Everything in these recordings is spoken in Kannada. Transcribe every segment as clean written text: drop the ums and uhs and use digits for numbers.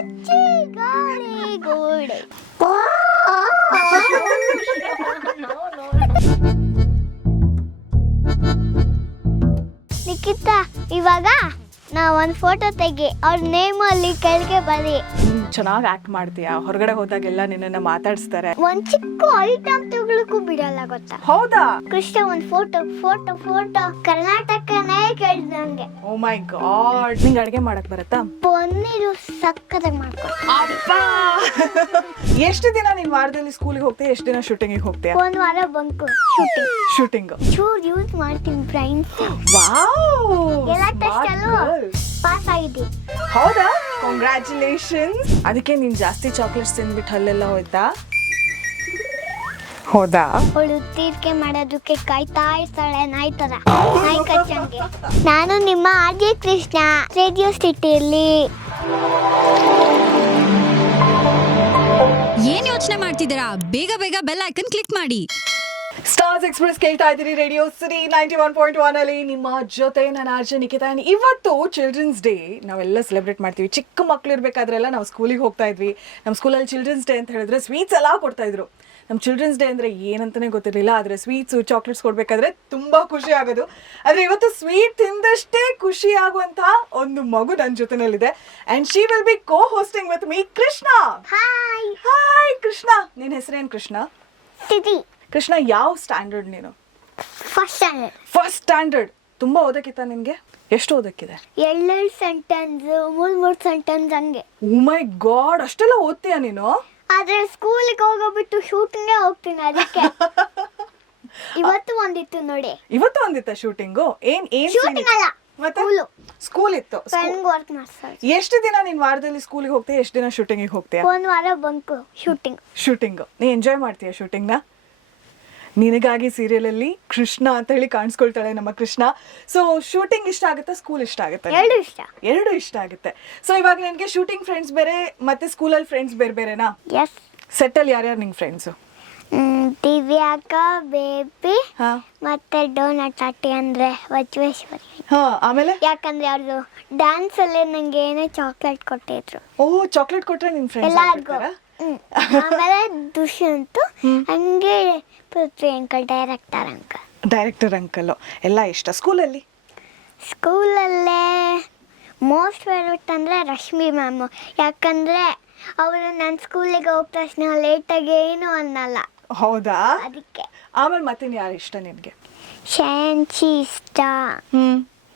ಹುಚ್ಚಿ ಗಾಳಿ ಗೋಡೆ. ನಿಖಿತಾ, ಇವಾಗ ಒಂದು ಫೋಟೋ ತೆಗಿ, ಅವ್ರ ನೇಮಲ್ಲಿ ಕೆಳಗೆ ಬರಿ. ಚೆನ್ನಾಗಿ ಆಕ್ಟ್ ಮಾಡ್ತೀಯಾ, ಹೊರಗಡೆ ಹೋದಾಗೆಲ್ಲ ನಿನ್ನನ್ನ ಮಾತಾಡಿಸ್ತಾರೆ. ಒಂದ್ ಚಿಕ್ಕ ಐಟಮ್ ತಗೊಳಕ್ಕೂ ಬಿಡಲ್ಲ ಗೊತ್ತಾ? ಹೌದಾ? ಕೃಷ್ಣ ಒಂದ್ ಫೋಟೋ ಫೋಟೋ ಫೋಟೋ ಕರ್ನಾಟಕನೇ ಕೇಳಿದಂಗೆ. ಓ ಮೈ ಗಾಡ್, ನಿಂಗೆ ಅಡ್ಗೆ ಮಾಡಕ್ ಬರತ್ತಾ? ಪನ್ನೀರು ಸಕ್ಕತ್ತಾಗಿ ಮಾಡ್ಕೊ. ಎಷ್ಟು ದಿನ ನೀನ್ ವಾರದಲ್ಲಿ ಸ್ಕೂಲಿಗೆ ಹೋಗ್ತೀಯ, ಎಷ್ಟು ದಿನ ಶೂಟಿಂಗಿಗೆ ಹೋಗ್ತೀಯ? ಒಂದ್ ವಾರ ಬಂಕು ಶೂಟಿಂಗ್ ಚೂರ್ ಯೂಸ್ ಮಾಡ್ತೀನಿ ಬ್ರೈನ್ಸ್. ವಾವ್, ಎಲ್ಲ ಟೆಸ್ಟ್ ಅಲ್ಲೂ ಪಾಸ್ ಆಗಿದ್ದೀನಿ. ಹೌದಾ? ಕಂಗ್ರ್ಯಾಚುಲೇಷನ್ಸ್. ಅದಕ್ಕೆ ನೀನ್ ಜಾಸ್ತಿ ಚಾಕ್ಲೇಟ್ಸ್ ತಿಂದ್ಬಿಟ್ಟು ಅಲ್ಲೆಲ್ಲ ಹೋಯ್ತಾ? ಹೌದಾ? ಅವಳು ತೀರ್ಕೆ ಮಾಡೋದಕ್ಕೆ ಕಾಯ್ತಾ ಇರ್ತಾಳೆ ನಾಯಿ ತರ, ನಾಯಿ ಕಚ್ಚಂಗೆ. ನಾನು ನಿಮ್ಮ ಆರ್ಜೆ ಕೃಷ್ಣ, ರೇಡಿಯೋ ಸಿಟಿಯಲ್ಲಿ. ಏನ್ ಯೋಚನೆ ಮಾಡ್ತಿದ್ದೀರಾ? ಬೇಗ ಬೇಗ ಬೆಲ್ ಐಕನ್ ಕ್ಲಿಕ್ ಮಾಡಿ. ಸ್ಟಾರ್ಸ್ ಎಕ್ಸ್ಪ್ರೆಸ್ ಕೇಳ್ತಾ ಇದ್ದೀರಿ ರೇಡಿಯೋ ಸಿಟಿ 91.1 ಅಲ್ಲಿ. ನಿಮ್ಮ ಜೊತೆ ನಾನು ಆರ್ಜೆ ನಿಖಿತಾ. ಇವತ್ತು ಚಿಲ್ಡ್ರನ್ಸ್ ಡೇ ನಾವೆಲ್ಲ ಸೆಲೆಬ್ರೇಟ್ ಮಾಡ್ತೀವಿ. ಚಿಕ್ಕ ಮಕ್ಳು ಇರ್ಬೇಕಾದ್ರೆಲ್ಲ ನಾವು ಸ್ಕೂಲಿಗೆ ಹೋಗ್ತಾ ಇದ್ವಿ. ನಮ್ಮ ಸ್ಕೂಲಲ್ಲಿ ಚಿಲ್ಡ್ರನ್ಸ್ ಡೇ ಅಂತ ಹೇಳಿದ್ರೆ ಸ್ವೀಟ್ಸ್ ಎಲ್ಲ ಕೊಡ್ತಾ ಇದ್ರು. ನಮ್ಮ ಚಿಲ್ಡ್ರನ್ಸ್ ಡೇ ಅಂದರೆ ಏನಂತಲೇ ಗೊತ್ತಿರಲಿಲ್ಲ, ಆದರೆ ಸ್ವೀಟ್ಸು ಚಾಕ್ಲೇಟ್ಸ್ ಕೊಡಬೇಕಾದ್ರೆ ತುಂಬ ಖುಷಿ ಆಗೋದು. ಆದರೆ ಇವತ್ತು ಸ್ವೀಟ್ ತಿಂದಷ್ಟೇ ಖುಷಿ ಆಗುವಂತಹ ಒಂದು ಮಗು ನನ್ನ ಜೊತೆನಲ್ಲಿದೆ. And she will be co hosting with me. Krishna. Hi hi Krishna. ನಿನ್ನ ಹೆಸರೇನು ಕೃಷ್ಣ? ಸಿಟಿ. ಕೃಷ್ಣ, ಯಾವ ಸ್ಟ್ಯಾಂಡರ್ಡ್ ನೀನು? First standard. ತುಂಬ ಓದಕ್ಕಿತ್ತ ನಿನಗೆ? ಎಷ್ಟು ಓದಕ್ಕಿದೆ? 2 ಸೆಂಟೆನ್ಸ್, 3 ಸೆಂಟೆನ್ಸ್ ಹಂಗೆ. ಓ ಮೈ ಗಾಡ್, ಅಷ್ಟೆಲ್ಲ ಓದ್ತೀಯ ನೀನು? ಆದ್ರೆ ಸ್ಕೂಲಿಗೆ ಹೋಗೋಬಿಟ್ಟು ಶೂಟಿಂಗ್ಗೆ ಹೋಗ್ತೀನಿ ಅದಕ್ಕೆ. ಇವತ್ತು ಒಂದಿತ್ತು ನೋಡಿ. ಇವತ್ತು ಒಂದಿತ್ತ ಶೂಟಿಂಗು? ಏನ್ ಶೂಟಿಂಗ್ ಅಲ್ಲ, ಮತ್ತೆ ಸ್ಕೂಲ್ ಇತ್ತು. ಫ್ರೆಂಡ್ ವರ್ಕ್ ಮಾಡ್ತಾರೆ. ಎಷ್ಟು ದಿನ ನೀನ್ ವಾರದಲ್ಲಿ ಸ್ಕೂಲಿಗೆ ಹೋಗ್ತೀಯ, ಎಷ್ಟು ದಿನ ಶೂಟಿಂಗಿಗೆ ಹೋಗ್ತೀಯ? ಒಂದ್ ವಾರ ಬಂಕು ಶೂಟಿಂಗ್. ನೀ ಎಂಜಾಯ್ ಮಾಡ್ತೀಯ ಶೂಟಿಂಗ್ನ? ನಿನಗಾಗಿ ಸೀರಿಯಲ್ ಅಲ್ಲಿ ಕೃಷ್ಣ ಅಂತ ಹೇಳಿ ಕಾಣಿಸ್ಕೊಳ್ತಾಳೆ ನಮ್ಮ ಕೃಷ್ಣ. ಸೊ ಶೂಟಿಂಗ್ ಇಷ್ಟ ಆಗುತ್ತೆ, ಸ್ಕೂಲ್ ಇಷ್ಟ ಆಗುತ್ತೆ? ಎರಡು ಇಷ್ಟ ಆಗುತ್ತೆ. ಸೊ ಇವಾಗ ನಿನ್ಗೆ ಶೂಟಿಂಗ್ ಫ್ರೆಂಡ್ಸ್ ಬೇರೆ ಮತ್ತೆ ಸ್ಕೂಲಲ್ಲಿ ಫ್ರೆಂಡ್ಸ್ ಬೇರೆ ಬೇರೆನಾ? ಎಸ್. ಸೆಟ್ಟಲ್ಲಿ ಯಾರ್ಯಾರು ನಿಂಗೆ ಫ್ರೆಂಡ್ಸು? ದಿವ್ಯಾಕ, ಬೇಬಿ, ಮತ್ತೆ ಡೋನಟ್ ಆಟಿ ಅಂದ್ರೆ ವಜ್ವೇಶ್ವರಿ. ಆಮೇಲೆ ಯಾಕಂದ್ರೆ ಅವ್ರದ್ದು ಡ್ಯಾನ್ಸ್ ಅಲ್ಲೇ ನಂಗೆ ಏನೋ ಚಾಕ್ಲೇಟ್ ಕೊಟ್ಟಿದ್ರು. ಓ, ಚಾಕ್ಲೇಟ್ ಕೊಟ್ರೆ ನಿನ್ ಫ್ರೆಂಡ್ಸ್ ಎಲ್ಲಾರ್ಗು. ಆಮೇಲೆ ದುಷ್ಯಂತು, ಹಂಗೆ ಪೃಥ್ವಿ ಅಂಕಲ್, ಡೈರೆಕ್ಟರ್ ಅಂಕಲ್ ಎಲ್ಲ ಇಷ್ಟ. ಸ್ಕೂಲಲ್ಲೇ ಮೋಸ್ಟ್ ಫೇವ್ರೇಟ್ ಅಂದರೆ ರಶ್ಮಿ ಮ್ಯಾಮು. ಯಾಕಂದರೆ ಅವರು ನನ್ನ ಸ್ಕೂಲಿಗೆ ಹೋದ ತಕ್ಷಣ ಲೇಟಾಗಿ ಏನು ಅನ್ನಲ್ಲ. ಹೌದಾ? ಅದಕ್ಕೆ. ಆಮೇಲೆ ಮತ್ತೆ ಯಾರು ಇಷ್ಟ ನಿನಗೆ? ಶಾಂಚಿ ಇಷ್ಟ.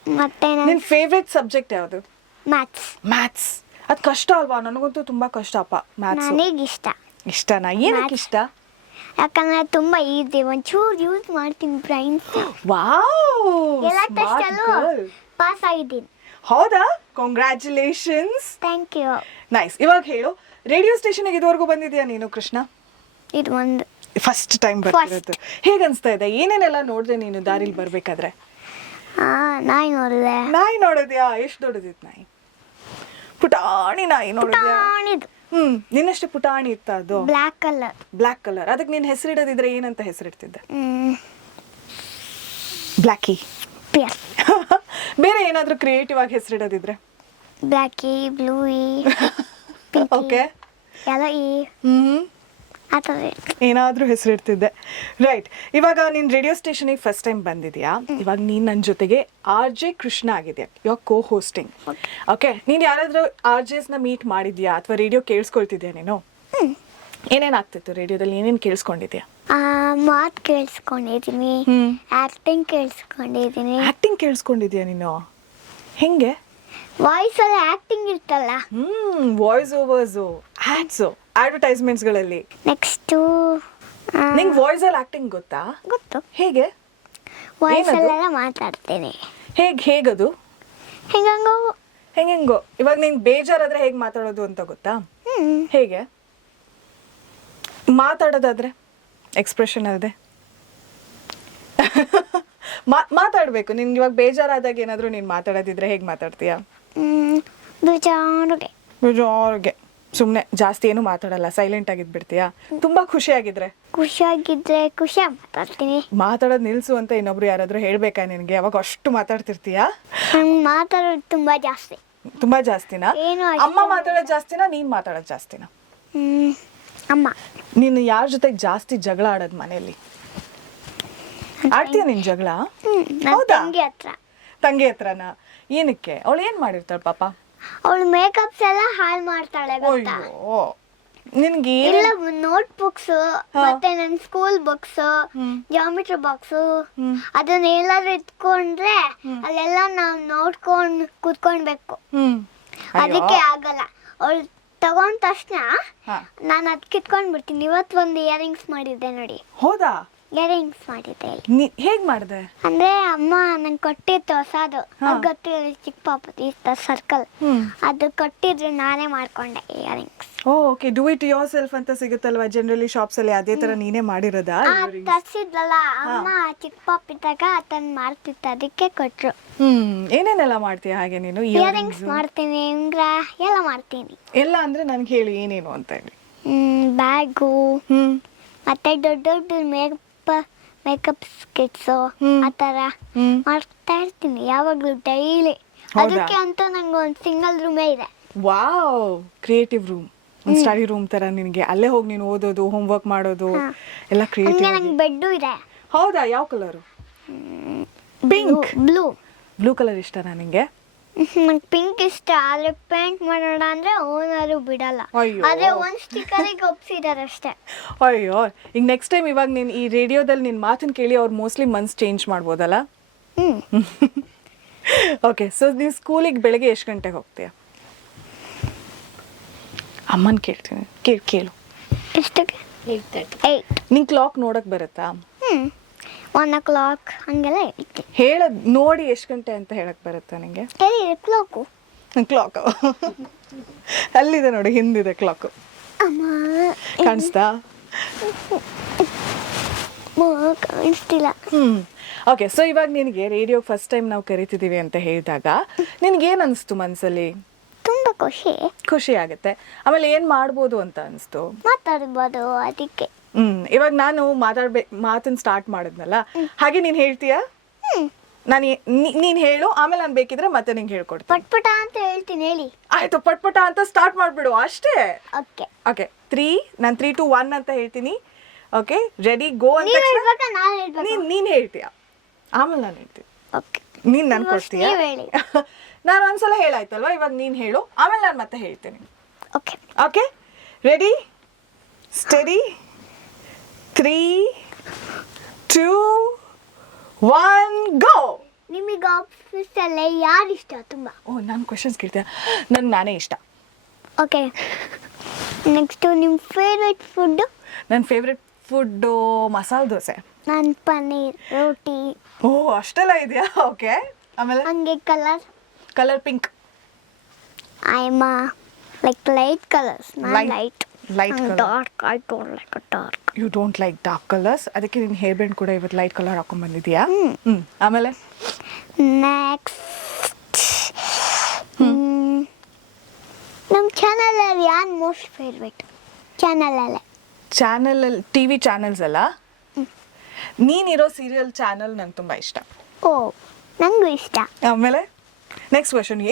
ಮತ್ತೆ ನಿನ್ನ ಫೇವ್ರೇಟ್ ಸಬ್ಜೆಕ್ಟ್ ಯಾವುದು? ಮ್ಯಾಥ್ಸ್. ಅದು ಕಷ್ಟ ಅಲ್ವಾ? ನನಗಂತೂ ತುಂಬ ಕಷ್ಟಪ್ಪ ಮ್ಯಾಥ್ಸ್. ನನಗಿಷ್ಟ. ಇಷ್ಟನಾ? ಏನಕ್ಕೆ ಇಷ್ಟ? ಯಾಕಂದ್ರೆ ತುಂಬ ಈಸಿ, ಒಂಚೂರು ಯೂಸ್ ಮಾಡ್ತೀನಿ ಬ್ರೈನ್ಸ್. ವಾವ್, ಎಲ್ಲ ಟೆಸ್ಟಲ್ಲೂ ಪಾಸ್ ಆಗಿದ್ದೀನಿ. ಹೌದಾ? ಕಂಗ್ರ್ಯಾಚುಲೇಷನ್ಸ್. Thank you. ನೈಸ್. ಇವಾಗ ಹೇಳು, ರೇಡಿಯೋ ಸ್ಟೇಷನ್ಗೆ ಇದುವರೆಗೂ ಬಂದಿದ್ಯಾ ನೀನು ಕೃಷ್ಣ? ಇದು ಒಂದು ಫಸ್ಟ್ ಟೈಮ್ ಬರ್ತಿರೋದು. ಹೇಗೆ ಅನಿಸ್ತಾ ಇದೆ? ಏನೇನೆಲ್ಲ ನೋಡಿದೆ ನೀನು ದಾರಿಲಿ ಬರಬೇಕಾದ್ರೆ? ನಾಯಿ ನೋಡಿದೆ. ನಾಯಿ ನೋಡಿದ್ಯಾ? ಎಷ್ಟು ದೊಡ್ಡದಿತ್ತು ನಾಯಿ? ಪುಟಾಣಿ ನಾಯಿ ನೋಡಿದ್ಯಾ? ನಿನ್ನಷ್ಟೇ ಪುಟಾಣಿ ಇತ್ತ ಅದು? Black colour. ಅದಕ್ಕೆ ನೀನು ಹೆಸರಿಡೋದಿದ್ರೆ ಏನಂತ ಹೆಸರಿಡ್ತಿದ್ದೆ? ಬ್ಲ್ಯಾಕಿ. ಬೇರೆ ಏನಾದರೂ ಕ್ರಿಯೇಟಿವ್ ಆಗಿ ಹೆಸರಿಡೋದಿದ್ರೆ? ಬ್ಲ್ಯಾಕಿ, ಬ್ಲೂಯಿ, ಓಕೆ, ಯೆಲ್ಲೋಯಿ, ಆ ಥರ ಏನಾದರೂ ಹೆಸರಿಡ್ತಿದ್ದೆ. ರೈಟ್. ಇವಾಗ ನೀನು ರೇಡಿಯೋ ಸ್ಟೇಷನಿಗೆ ಫಸ್ಟ್ ಟೈಮ್ ಬಂದಿದ್ಯಾ. ಇವಾಗ ನೀನು ನನ್ನ ಜೊತೆಗೆ RJ ಕೃಷ್ಣ ಆಗಿದೆಯಾ, ಇವಾಗ ಕೋ ಹೋಸ್ಟಿಂಗ್. ಓಕೆ, ನೀನು ಯಾರಾದರೂ RJಸ್ನ ಮೀಟ್ ಮಾಡಿದ್ಯಾ ಅಥವಾ ರೇಡಿಯೋ ಕೇಳಿಸ್ಕೊಳ್ತಿದ್ಯಾ ನೀನು? ಏನೇನಾಗ್ತಿತ್ತು ರೇಡಿಯೋದಲ್ಲಿ? ಏನೇನು ಕೇಳಿಸ್ಕೊಂಡಿದ್ಯಾ? ಮಾತು ಕೇಳಿಸ್ಕೊಂಡಿದ್ದೀನಿ, ಆ್ಯಕ್ಟಿಂಗ್ ಕೇಳಿಸ್ಕೊಂಡಿದ್ಯಾ ನೀನು? ಹೆಂಗೆ? ವಾಯ್ಸಲ್ಲಿ ಆ್ಯಕ್ಟಿಂಗ್ ಇರ್ತಲ್ಲ. ವಾಯ್ಸ್ ಓವರ್ಸು, ಆ್ಯಡ್ಸು, ಅಡ್ವರ್ಟೈಸ್ಮೆಂಟ್ಸ್ಗಳಲ್ಲಿ. ನೆಕ್ಸ್ಟು ನಿಂಗೆ ವಾಯ್ಸಲ್ಲಿ ಆ್ಯಕ್ಟಿಂಗ್ ಗೊತ್ತಾ? ಗೊತ್ತು. ಹೇಗೆ? ವಾಯ್ಸಲ್ಲೆಲ್ಲ ಮಾತಾಡ್ತೀನಿ. ಹೇಗದು? ಹೆಂಗೋ. ಇವಾಗ ನಿಂಗೆ ಬೇಜಾರಾದ್ರೆ ಹೇಗೆ ಮಾತಾಡೋದು ಅಂತ ಗೊತ್ತಾ? ಹೇಗೆ ಮಾತಾಡೋದಾದ್ರೆ? ಎಕ್ಸ್ಪ್ರೆಷನ್ ಅಲ್ಲದೆ ಮಾತಾಡಬೇಕು. ನಿನ್ಗೆ ಇವಾಗ ಬೇಜಾರಾದಾಗ ಏನಾದರೂ ನೀನು ಮಾತಾಡೋದಿದ್ರೆ ಹೇಗೆ ಮಾತಾಡ್ತೀಯಾ? ಬೇಜಾರಿಗೆ ಸುಮ್ಮನೆ ಜಾಸ್ತಿ ಏನು ಮಾತಾಡಲ್ಲ, ಸೈಲೆಂಟ್ ಆಗಿದ್ಬಿಡ್ತೀಯಾ? ತುಂಬ ಖುಷಿಯಾಗಿದ್ರೆ ಮಾತಾಡ್ತೀನಿ. ಮಾತಾಡೋದು ನಿಲ್ಸು ಅಂತ ಇನ್ನೊಬ್ರು ಯಾರಾದರೂ ಹೇಳ್ಬೇಕಾ ನಿನಗೆ? ಅವಾಗ ಅಷ್ಟು ಮಾತಾಡ್ತಿರ್ತೀಯಾ? ಮಾತಾಡೋದು ತುಂಬ ಜಾಸ್ತಿ. ತುಂಬಾ ಜಾಸ್ತಿನಾ? ಏನು ಅಮ್ಮ ಮಾತಾಡೋದು ಜಾಸ್ತಿನಾ ನೀನ್ ಮಾತಾಡೋದು ಜಾಸ್ತಿನಾ? ಅಮ್ಮ. ನೀನು ಯಾರ ಜೊತೆಗೆ ಜಾಸ್ತಿ ಜಗಳ ಆಡೋದು ಮನೆಯಲ್ಲಿ? ಆಡ್ತೀಯ ನೀನ್ ಜಗಳ? ನನ್ನ ಹೌದಾ? ತಂಗಿ ಹತ್ರ. ತಂಗಿ ಹತ್ರನಾ? ಏನಕ್ಕೆ? ಅವಳು ಏನ್ ಮಾಡಿರ್ತಾಳ ಪಾಪ? ಅವಳು ಮೇಕಪ್ಸ್ ಎಲ್ಲ ಹಾಳು ಮಾಡ್ತಾಳೆ ಗೊತ್ತಾ? ಅಯ್ಯೋ ನಿನ್ಗೆ ಇಲ್ಲ ನೋಟ್ ಬುಕ್ಸ್ ಮತ್ತೆ ನನ್ನ ಸ್ಕೂಲ್ ಬುಕ್ಸ್ ಜಾಮಿಟ್ರಿ ಬಾಕ್ಸ್ ಅದನ್ನ ಎಲ್ಲಾದ್ರೂ ಇಟ್ಕೊಂಡ್ರೆ ಅಲ್ಲೆಲ್ಲ ನಾವು ನೋಡ್ಕೊಂಡು ಕೂತ್ಕೊಳ್ಬೇಕು. ಅದಕ್ಕೆ ಆಗಲ್ಲ. ಅವಳು ತಗೊಂಡ ತಕ್ಷಣ ನಾನು ಅದ್ ಕಿತ್ಕೊಂಡ್ ಬಿಡ್ತೀನಿ. ಇವತ್ತು ಒಂದು ಇಯರಿಂಗ್ಸ್ ಮಾಡಿದ್ದೆ ನೋಡಿ. ಹೌದಾ? ಇಯರಿಂಗ್ಸ್ ಮಾಡಿದ್ದೆ. ಹೇಗ್ ಮಾಡಿದೆ? ಅಂದ್ರೆ ಅಮ್ಮ ನಂಗೆ ಕೊಟ್ಟಿತ್ತು ಹೊಸದು. ಗೊತ್ತಿಲ್ಲ ಚಿಕ್ಕ ಪಾಪತಿ ಸರ್ಕಲ್ ಅದು ಕೊಟ್ಟಿದ್ರು, ನಾನೇ ಮಾಡ್ಕೊಂಡೆ earrings. Okay, do it your self ಅಂತ ಸಿಗುತ್ತಲ್ವಾ ಜನರಲಿ ಶಾಪ್ಸ್ ಅಲ್ಲಿ, ಅದೇ ತರ ನೀನೇ ಮಾಡಿರೋದಾ? ತರ್ಸಿದ್ಲಲ್ಲ ಅಮ್ಮ ಚಿಕ್ಕ ಪಾಪ ಇದ್ದಾಗ ಅದನ್ನ ಮಾಡ್ತಿತ್ತು, ಅದಕ್ಕೆ ಕೊಟ್ರು. ಏನೇನೆಲ್ಲ ಮಾಡ್ತೀಯ ಹಾಗೆ ನೀನು? ಇಯರಿಂಗ್ಸ್ ಮಾಡ್ತೀನಿ, ಉಂಗ್ರ ಎಲ್ಲ ಮಾಡ್ತೀನಿ. ಎಲ್ಲ ಅಂದ್ರೆ ನನ್ಗೆ ಹೇಳಿ ಏನೇನು ಅಂತ ಹೇಳಿ. ಬ್ಯಾಗು ಮತ್ತೆ ದೊಡ್ಡ ದೊಡ್ಡ ಮೇಕಪ್ ಸ್ಕಿಟ್ಸು ಆ ಥರ ಮಾಡ್ತಾ ಇರ್ತೀನಿ ಯಾವಾಗಲೂ ಡೈಲಿ. ಅದಕ್ಕೆ ಅಂತ ನಂಗೆ ಒಂದು ಸಿಂಗಲ್ ರೂಮೇ ಇದೆ. ವಾವ್, ಕ್ರಿಯೇಟಿವ್ ರೂಮ್, ಒಂದು ಸ್ಟಡಿ ರೂಮ್ ತರ ನಿನಗೆ. ಅಲ್ಲೇ ಹೋಗಿ ನೀನು ಓದೋದು, ಹೋಮ್ ವರ್ಕ್ ಮಾಡೋದು ಎಲ್ಲ ಕ್ರಿಯೇಟಿವ್. ನಂಗೆ ಬೆಡ್ಡು ಇದೆ. ಹೌದಾ? ಯಾವ colour? Pink. Blue. Blue colour ಇಷ್ಟನಾ ನಿಂಗೆ? ನಂಗೆ ಪಿಂಕ್ ಇಷ್ಟ, ಆದ್ರೆ ಪೇಂಟ್ ಮಾಡೋಣ ಅಂದ್ರೆ ಓನರು ಬಿಡಲ್ಲ. ಅಯ್ಯೋ. ಆದ್ರೆ ಒಂದು ಸ್ಟಿಕ್ಕರಿಗೆ ಒಪ್ಸಿದಾರೆ ಅಷ್ಟೇ. ಅಯ್ಯೋ, ಈಗ ನೆಕ್ಸ್ಟ್ ಟೈಮ್ ಇವಾಗ ನೀನು ಈ ರೇಡಿಯೋದಲ್ಲಿ ನಿನ್ನ ಮಾತನ್ನ ಕೇಳಿ ಅವ್ರು ಮೋಸ್ಟ್ಲಿ ಮನ್ಸ್ ಚೇಂಜ್ ಮಾಡ್ಬೋದಲ್ಲ? ಓಕೆ, ಸೊ ನೀವು ಸ್ಕೂಲಿಗೆ ಬೆಳಗ್ಗೆ ಎಷ್ಟು ಗಂಟೆಗೆ ಹೋಗ್ತೀಯ? ಅಮ್ಮನ ಕೇಳ್ತೀನಿ, ಕೇಳು. ಎಷ್ಟಕ್ಕೆ? 8. ನಿಂಗೆ ಕ್ಲಾಕ್ ನೋಡಕ್ ಬರುತ್ತಾ? 1 o'clock ಹಂಗೆಲ್ಲ ಹೇಳ್ತೀನಿ. ಹೇಳೋದು ನೋಡಿ ಎಷ್ಟು ಗಂಟೆ ಅಂತ ಹೇಳಕ್ ಬರುತ್ತಾ ನಿಂಗೆ? ಕ್ಲಾಕು. ಕ್ಲಾಕ್ ಅಲ್ಲಿದೆ ನೋಡಿ, ಹಿಂದಿದೆ ಕ್ಲಾಕ್. ಅಮ್ಮ ಕಾಣಿಸ್ತಾ? ಕಾಣಿಸ್ತಿಲ್ಲ. ಓಕೆ, ಸೊ ಇವಾಗ ನಿನಗೆ ರೇಡಿಯೋ ಫಸ್ಟ್ ಟೈಮ್ ನಾವು ಕರಿತಿದ್ದೀವಿ ಅಂತ ಹೇಳಿದಾಗ ನಿನಗೇನು ಅನಿಸ್ತು ಮನಸ್ಸಲ್ಲಿ? ತುಂಬ ಖುಷಿ ಆಗುತ್ತೆ. ಆಮೇಲೆ ಏನು ಮಾಡ್ಬೋದು ಅಂತ ಅನಿಸ್ತು? ಮಾತಾಡ್ಬೋದು. ಅದಕ್ಕೆ ಇವಾಗ ನಾನು ಮಾತನ್ನ ಸ್ಟಾರ್ಟ್ ಮಾಡಿದ್ನಲ್ಲ, ಹಾಗೆ ನೀನು ಹೇಳ್ತೀಯಾ? ನಾನು ನೀನು ಹೇಳು, ಆಮೇಲೆ ನಾನು ಬೇಕಿದ್ರೆ ಮತ್ತೆ ನಿಂಗೆ ಹೇಳ್ಕೊಡ್ತೀನಿ. ಪಟ್ಪಟ ಅಂತ ಹೇಳ್ತೀನಿ, ಹೇಳಿ. ಆಯ್ತು, ಪಟ್ಪಟ ಅಂತ ಸ್ಟಾರ್ಟ್ ಮಾಡಿಬಿಡು ಅಷ್ಟೇ. ಓಕೆ ಓಕೆ, 3 ನಾನು 3 2 1 ಅಂತ ಹೇಳ್ತೀನಿ. ಓಕೆ, ರೆಡಿ ಗೋ ಅಂತ ನೀವು ಹೇಳ್ಬೇಕಾ ನಾನು ಹೇಳ್ಬೇಕಾ? ನೀನು ಹೇಳ್ತೀಯಾ, ಆಮೇಲೆ ನಾನು ಹೇಳ್ತೀನಿ. ಓಕೆ, ನೀನು ನನ್ಗೆ ಕೊಡ್ತೀಯಾ? ನೀವು ಹೇಳಿ. ನಾನು ಒಂದ್ಸಲ ಹೇಳಾಯ್ತಲ್ವಾ, ಇವಾಗ ನೀನು ಹೇಳು, ಆಮೇಲೆ ನಾನು ಮತ್ತೆ ಹೇಳ್ತೀನಿ. ಓಕೆ ಓಕೆ, ರೆಡಿ ಸ್ಟಡಿ 3 2 1 ಗೋ. ನಿಮಗೆ ಆಫೀಸಲ್ಲೇ ಯಾರು ಇಷ್ಟ ತುಂಬ? ನಾನು ಕ್ವಶನ್ಸ್ ಕೇಳ್ತೀಯ? ನಾನೇ ಇಷ್ಟ. ಓಕೆ, ನೆಕ್ಸ್ಟು ನಿಮ್ಮ ಫೇವ್ರೆಟ್ ಫುಡ್ಡು? ನನ್ನ ಫೇವ್ರೆಟ್ ಫುಡ್ಡು ಮಸಾಲೆ ದೋಸೆ. ನಾನು ಪನ್ನೀರ್ ರೋಟಿ. ಅಷ್ಟೆಲ್ಲ ಇದೆಯಾ? ಓಕೆ, ಆಮೇಲೆ ಹಂಗೆ colour pink. I am like light colours. ನಾನು light colour. Dark. I don't like dark. You don't like dark colours, ಅದಕ್ಕೆ ನೀನು ಹೇರ್ ಬ್ಯಾಂಡ್ ಕೂಡ ಇವತ್ತು ಲೈಟ್ ಕಲರ್ ಹಾಕೊಂಡ್ ಬಂದಿದ್ಯಾ? ಆಮೇಲೆ ನೆಕ್ಸ್ಟ್ ನಮ್ಮ ಚಾನಲಲ್ಲಿ ಯಾರು ಮೋಸ್ಟ್ ಫೇವ್ರೇಟ್? ಚಾನಲಲ್ಲಿ ಟಿ ವಿ ಚಾನಲ್ಸ್ ಅಲ್ಲ, ನೀನಿರೋ ಸೀರಿಯಲ್ ಚಾನಲ್ ನಂಗೆ ತುಂಬ ಇಷ್ಟ. ನನಗೂ ಇಷ್ಟ. ಆಮೇಲೆ ನೆಕ್ಸ್ಟ್ ಕ್ವೆಶನ್.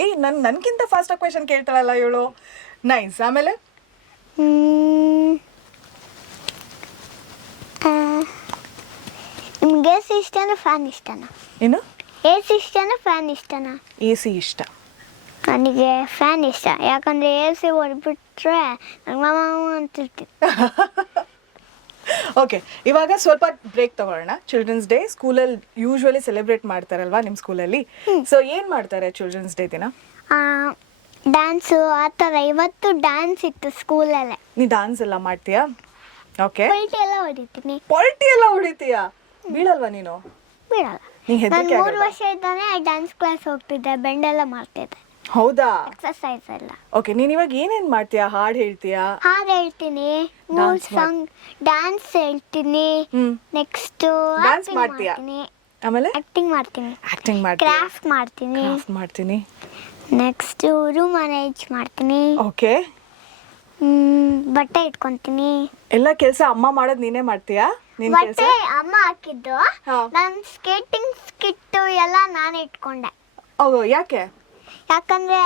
ನನ್ಗಿಂತ ಫಾಸ್ಟ್ ಕ್ವೆಶನ್ ಕೇಳ್ತಾಳಲ್ಲ ಇವಳು. ನೈಸ್. ಆಮೇಲೆ ನಿಮ್ಗೆ ಎ ಸಿ ಇಷ್ಟನಾ ಫ್ಯಾನ್ ಇಷ್ಟನಾ? ಏನು? ಎ ಸಿ ಇಷ್ಟನಾ ಫ್ಯಾನ್ ಇಷ್ಟನಾ? AC ಇಷ್ಟ. ನನಗೆ ಫ್ಯಾನ್ ಇಷ್ಟ, ಯಾಕಂದರೆ ಎ ಸಿ ಹೊಡ್ಬಿಟ್ರೆ ನಂಗೆ ಅಂತಿರ್ತೀನಿ. ಓಕೆ, ಇವಾಗ ಸ್ವಲ್ಪ ಬ್ರೇಕ್ ತಗೊಳ್ಳೋಣ. ಚಿಲ್ಡ್ರನ್ಸ್ ಡೇ ಸ್ಕೂಲಲ್ಲಿ ಯೂಶ್ವಲಿ ಸೆಲೆಬ್ರೇಟ್ ಮಾಡ್ತಾರಲ್ವಾ ನಿಮ್ಮ ಸ್ಕೂಲಲ್ಲಿ? ಸೊ ಏನು ಮಾಡ್ತಾರೆ ಚಿಲ್ಡ್ರನ್ಸ್ ಡೇ ದಿನ? ಡ್ಯಾನ್ಸು ಆ ಥರ. ಇವತ್ತು ಡ್ಯಾನ್ಸ್ ಇತ್ತು ಸ್ಕೂಲಲ್ಲೇ. ನೀ ಡಾನ್ಸ್ ಎಲ್ಲ ಮಾಡ್ತೀಯಾ? ಓಕೆ. ಪಲ್ಟಿ ಎಲ್ಲ ಹೊಡಿತೀನಿ. ಪಲ್ಟಿ ಎಲ್ಲ ಹೊಡಿತೀಯಾ? ಬೀಳಲ್ವಾ ನೀನು? ಬಿಡಲ್ಲ. ನಿಂಗೆ ನಾನು ಹೆದರಿಕೆ 3 ವರ್ಷ ಇದ್ದಾನೆ ಡ್ಯಾನ್ಸ್ ಕ್ಲಾಸ್ ಹೋಗ್ತಿದ್ದೆ, ಬೆಂಡೆಲ್ಲ ಮಾಡ್ತಿದ್ದೆ. ಹೌದಾ? ಎಕ್ಸರ್ಸೈಸ್ ಎಲ್ಲ. ಓಕೆ, ನೀನು ಇವಾಗ ಏನೇನು ಮಾಡ್ತೀಯಾ? ಹಾಡು ಹೇಳ್ತೀಯಾ? ಹಾಡು ಹೇಳ್ತೀನಿ, 3 ಸಾಂಗ್ ಡ್ಯಾನ್ಸ್ ಹೇಳ್ತೀನಿ. ನೆಕ್ಸ್ಟ್ ಡ್ಯಾನ್ಸ್ ಮಾಡ್ತೀಯಾ? ಆಮೇಲೆ ಆಕ್ಟಿಂಗ್ ಮಾಡ್ತೀನಿ. ಆಕ್ಟಿಂಗ್ ಮಾಡ್ತೀಯಾ? ಕ್ರಾಫ್ಟ್ ಮಾಡ್ತೀನಿ. ನೆಕ್ಸ್ಟ್ ರೂಮ್ ಅರೇಂಜ್ ಮಾಡ್ತೀನಿ. ಓಕೆ. ಬಟ್ಟೆ ಇಟ್ಕೊಂತೀನಿ. ಎಲ್ಲ ಕೆಲಸ ಅಮ್ಮ ಮಾಡೋದು ನೀನೇ ಮಾಡ್ತೀಯಾ? ನಿನ್ ಕೆಲಸ ಬಟ್ಟೆ ಅಮ್ಮ ಹಾಕಿದ್ದು, ನಾನು ಸ್ಕೇಟಿಂಗ್ ಸ್ಕಿಟ್ಟು ಎಲ್ಲ ನಾನೇ ಇಟ್ಕೊಂಡೆ. ಯಾಕೆ? ಯಾಕಂದ್ರೆ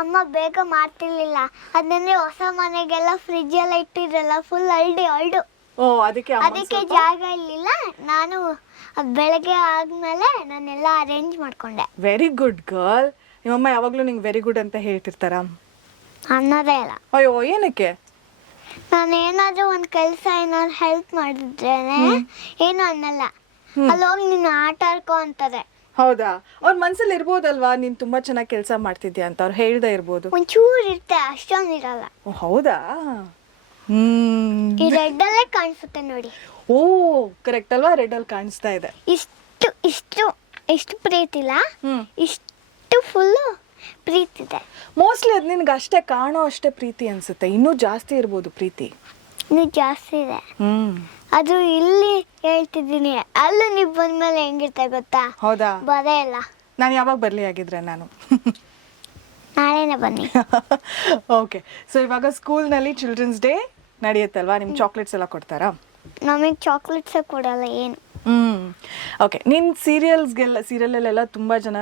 ಅಮ್ಮ ಬೇಗ ಮಾಡ್ತಿರ್ಲಿಲ್ಲ. ಅದಂದ್ರೆ ಹೊಸ ಮನೆಗೆಲ್ಲ ಫ್ರಿಜ್ ಎಲ್ಲ ಇಟ್ಟಿದ್ರಲ್ಲ, ಫುಲ್ ಹರಡು. ಓ ಅದಕ್ಕೆ ಅದಕ್ಕೆ ಜಾಗ ಇರ್ಲಿಲ್ಲ. ನಾನು ಬೆಳಗ್ಗೆ ಆದ್ಮೇಲೆ ನಾನೆಲ್ಲ ಅರೇಂಜ್ ಮಾಡ್ಕೊಂಡೆ. Very good girl. ನಿಮ್ಮಮ್ಮ ಯಾವಾಗ್ಲೂ ನಿಂಗೆ ವೆರಿ ಗುಡ್ ಅಂತ ಹೇಳ್ತಿರ್ತಾರ? ಅನ್ನೋದೇ ಇಲ್ಲ. ಅಯ್ಯೋ ಏನಕ್ಕೆ? ನಾನು ಏನಾದ್ರೂ ಒಂದು ಕೆಲಸ ಏನಾದ್ರು ಹೆಲ್ಪ್ ಮಾಡಿದ್ರೇನೆ ಏನು ಅನ್ನಲ್ಲ. ಅಲ್ಲೋಗಿ ನೀನು ಆಟ ಆಡ್ಕೊ ಅಂತಾರೆ. ಹೌದಾ? ಅವ್ರ ಮನ್ಸಲ್ಲಿ ಇರ್ಬೋದಲ್ವಾ ನೀನ್ ತುಂಬಾ ಚೆನ್ನಾಗಿ ಕೆಲಸ ಮಾಡ್ತಿದ್ಯಾ ಅಂತ, ಅವ್ರು ಹೇಳ್ದೆ ಇರ್ಬೋದು. ಒಂಚೂರು ಇರುತ್ತೆ, ಅಷ್ಟೊಂದು ಇರಲ್ಲ. ಓ ಹೌದಾ? ಈ ರೆಡ್ ಅಲ್ಲೇ ಕಾಣಿಸುತ್ತೆ ನೋಡಿ. ಓ ಕರೆಕ್ಟ್ ಅಲ್ವಾ? ರೆಡ್ ಅಲ್ಲಿ ಕಾಣಿಸ್ತಾ ಇದೆ. ಇಷ್ಟು ಇಷ್ಟು ಇಷ್ಟು ಪ್ರೀತಿ ಇಲ್ಲ, ಇಷ್ಟು ಫುಲ್ಲು ಪ್ರೀತಿ ಇದೆ. ಮೋಸ್ಟ್ಲಿ ಅದು ನಿನ್ಗೆ ಅಷ್ಟೇ ಕಾಣೋ ಅಷ್ಟೇ ಪ್ರೀತಿ ಅನ್ಸುತ್ತೆ. ಇನ್ನೂ ಜಾಸ್ತಿ ಇರ್ಬೋದು ಪ್ರೀತಿ. ಇನ್ನೂ ಜಾಸ್ತಿ ಇದೆ. ಅದು ಇಲ್ಲಿ ಹೇಳ್ತಿದ್ದೀನಿ, ಅಲ್ಲೂ ನೀವು ಬಂದ್ಮೇಲೆ ಹೆಂಗಿರ್ತೆ ಗೊತ್ತಾ? ಹೌದಾ? ಬರೇ ಇಲ್ಲ. ನಾನು ಯಾವಾಗ ಬರ್ಲಿ ಆಗಿದ್ರೆ ನಾನು ನಾಳೆನೇ ಬನ್ನಿ. ಓಕೆ. ಸೊ ಇವಾಗ ಸ್ಕೂಲ್ನಲ್ಲಿ ಚಿಲ್ಡ್ರನ್ಸ್ ಡೇ ನಡೆಯುತ್ತಲ್ವಾ? ನಿಮ್ಗೆ ಚಾಕ್ಲೇಟ್ಸ್ ಎಲ್ಲ ಕೊಡ್ತಾರಾ? ನಮಗೆ ಚಾಕ್ಲೇಟ್ಸೇ ಕೊಡಲ್ಲ ಏನು. ಓಕೆ. ನೀನು ಸೀರಿಯಲಲ್ಲೆಲ್ಲ ತುಂಬ ಜನ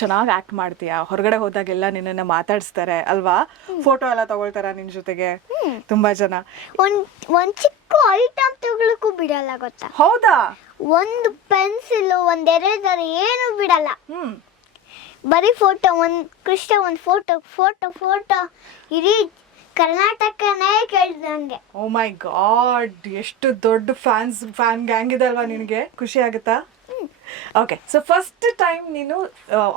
ಚೆನ್ನಾಗಿ ಆ್ಯಕ್ಟ್ ಮಾಡ್ತೀಯಾ. ಹೊರಗಡೆ ಹೋದಾಗೆಲ್ಲ ನಿನ್ನನ್ನು ಮಾತಾಡಿಸ್ತಾರೆ ಅಲ್ವಾ? ಫೋಟೋ ಎಲ್ಲ ತಗೊಳ್ತಾರ ನಿನ್ನ ಜೊತೆಗೆ ತುಂಬ ಜನ. ಒಂದು ಚಿಕ್ಕ ಐಟಮ್ ತಗೊಳಕ್ಕೂ ಬಿಡಲ್ಲ ಗೊತ್ತಾ? ಹೌದಾ? ಒಂದು ಪೆನ್ಸಿಲ್, ಒಂದು ಎರೇಸರ್ ಏನು ಬಿಡಲ್ಲ. ಬರೀ ಫೋಟೋ. ಒಂದು ಫೋಟೋ ಇಡೀ ಕರ್ನಾಟಕನೇ ಕೇಳಿದಂಗೆ. ಓ ಮೈ ಗಾಡ್, ಎಷ್ಟು ದೊಡ್ಡ ಫ್ಯಾನ್ ಗ್ಯಾಂಗ್ ಇದೆ ಅಲ್ವಾ ನಿನಗೆ? ಖುಷಿ ಆಗುತ್ತಾ? ಓಕೆ. ಸೊ ಫಸ್ಟ್ ಟೈಮ್ ನೀನು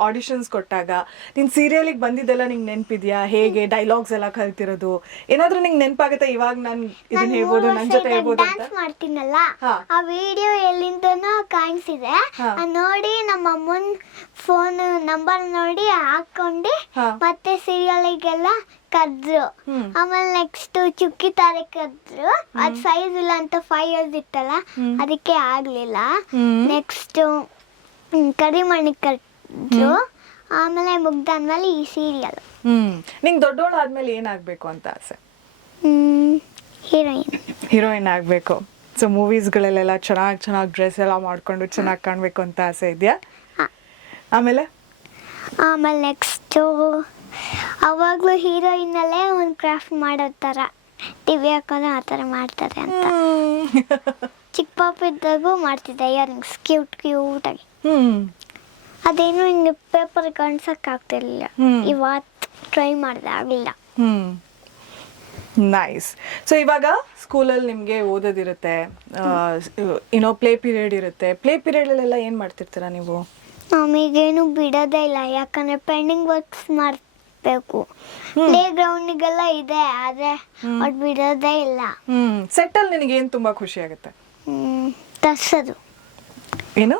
ಆಡಿಷನ್ಸ್ ಕೊಟ್ಟಾಗ ನೀನು ಸೀರಿಯಲಿಗೆ ಬಂದಿದ್ದೆಲ್ಲ ನಿಂಗೆ ನೆನಪಿದ್ಯಾ? ಹೇಗೆ ಡೈಲಾಗ್ಸ್ ಎಲ್ಲ ಕಲ್ತಿರೋದು ಏನಾದರೂ ನಿಂಗೆ ನೆನಪಾಗುತ್ತೆ? ಇವಾಗ ನಾನು ಇದನ್ನ ಹೇಳ್ಬೋದು, ನನ್ನ ಜೊತೆ ಹೇಳ್ಬೋದು ಅಂತ. ಡ್ಯಾನ್ಸ್ ಮಾಡ್ತೀನಲ್ಲ, ಆ ವಿಡಿಯೋ ಎಲ್ಲಿಂದನೋ ಕಾಣಿಸಿದೆ. ನೋಡಿ ನಮ್ಮ ಅಮ್ಮನ ಫೋನ್ ನಂಬರ್ ನೋಡಿ ಹಾಕೊಂಡು ಮತ್ತೆ ಸೀರಿಯಲಿಗೆಲ್ಲ ಕದ್ರು. ಆಮೇಲೆ ನೆಕ್ಸ್ಟ್ ಚುಕ್ಕಿ ತಾರೆ ಕದ್ರು. ಅದ್ ಸೈಜ್ ಇಲ್ಲ ಅಂತ 5 years ಇತ್ತಲ್ಲ, ಅದಕ್ಕೆ ಆಗ್ಲಿಲ್ಲ. ನೆಕ್ಸ್ಟ್ ಕರಿಮಣಿ ಕದ್ರು. ಆಮೇಲೆ ಮುಗ್ದಾದ್ಮೇಲೆ ಈ ಸೀರಿಯಲ್. ನಿಂಗೆ ದೊಡ್ಡೋಳು ಆದ್ಮೇಲೆ ಏನಾಗಬೇಕು ಅಂತ ಆಸೆ? ಹೀರೋಯಿನ್ ಆಗಬೇಕು. ಸೊ ಮೂವೀಸ್ಗಳಲ್ಲೆಲ್ಲ ಚೆನ್ನಾಗಿ ಡ್ರೆಸ್ ಎಲ್ಲ ಮಾಡ್ಕೊಂಡು ಚೆನ್ನಾಗಿ ಕಾಣಬೇಕು ಅಂತ ಆಸೆ ಇದೆಯಾ? ಆಮೇಲೆ ನೆಕ್ಸ್ಟು ಅವಾಗಲೂ ಹೀರೋಯಿನಲ್ಲೇ ಒಂದು ಕ್ರಾಫ್ಟ್ ಮಾಡೋ ಥರ ಟಿವಿ ಹಾಕೋದು ಆ ಥರ ಮಾಡ್ತಾರೆ ಅಂತ. ಚಿಕ್ಕ ಪಾಪ ಇದ್ದಾಗೂ ಮಾಡ್ತಿದ್ದೆ ಇಯರಿಂಗ್ಸ್ ಕ್ಯೂಟಾಗಿ. ಅದೇನು ಹಿಂಗೆ ಪೇಪರ್ ಕಾಣಿಸೋಕ್ಕಾಗ್ತಿರ್ಲಿಲ್ಲ. ಇವತ್ತು ಟ್ರೈ ಮಾಡಿದೆ, ಆಗಲಿಲ್ಲ. ನೈಸ್. ಸೊ ಇವಾಗ ಸ್ಕೂಲಲ್ಲಿ ನಿಮಗೆ ಓದೋದಿರುತ್ತೆ, ಪ್ಲೇ ಪೀರಿಯಡ್ ಇರುತ್ತೆ. ಪ್ಲೇ ಪೀರಿಯಡಲ್ಲೆಲ್ಲ ಏನು ಮಾಡ್ತಿರ್ತೀರಾ ನೀವು? ನಮಗೇನು ಬಿಡೋದೇ ಇಲ್ಲ, ಯಾಕಂದರೆ ಪೆಂಡಿಂಗ್ ವರ್ಕ್ಸ್ ಮಾಡಬೇಕು. ಪ್ಲೇ ಗ್ರೌಂಡಿಗೆಲ್ಲ ಇದೆ, ಆದರೆ ಅದು ಬಿಡೋದೇ ಇಲ್ಲ. ಸೆಟ್ಟಲ್ಲಿ ನಿನಗೇನು ತುಂಬ ಖುಷಿ ಆಗುತ್ತೆ? ತರ್ಸೋದು. ಏನು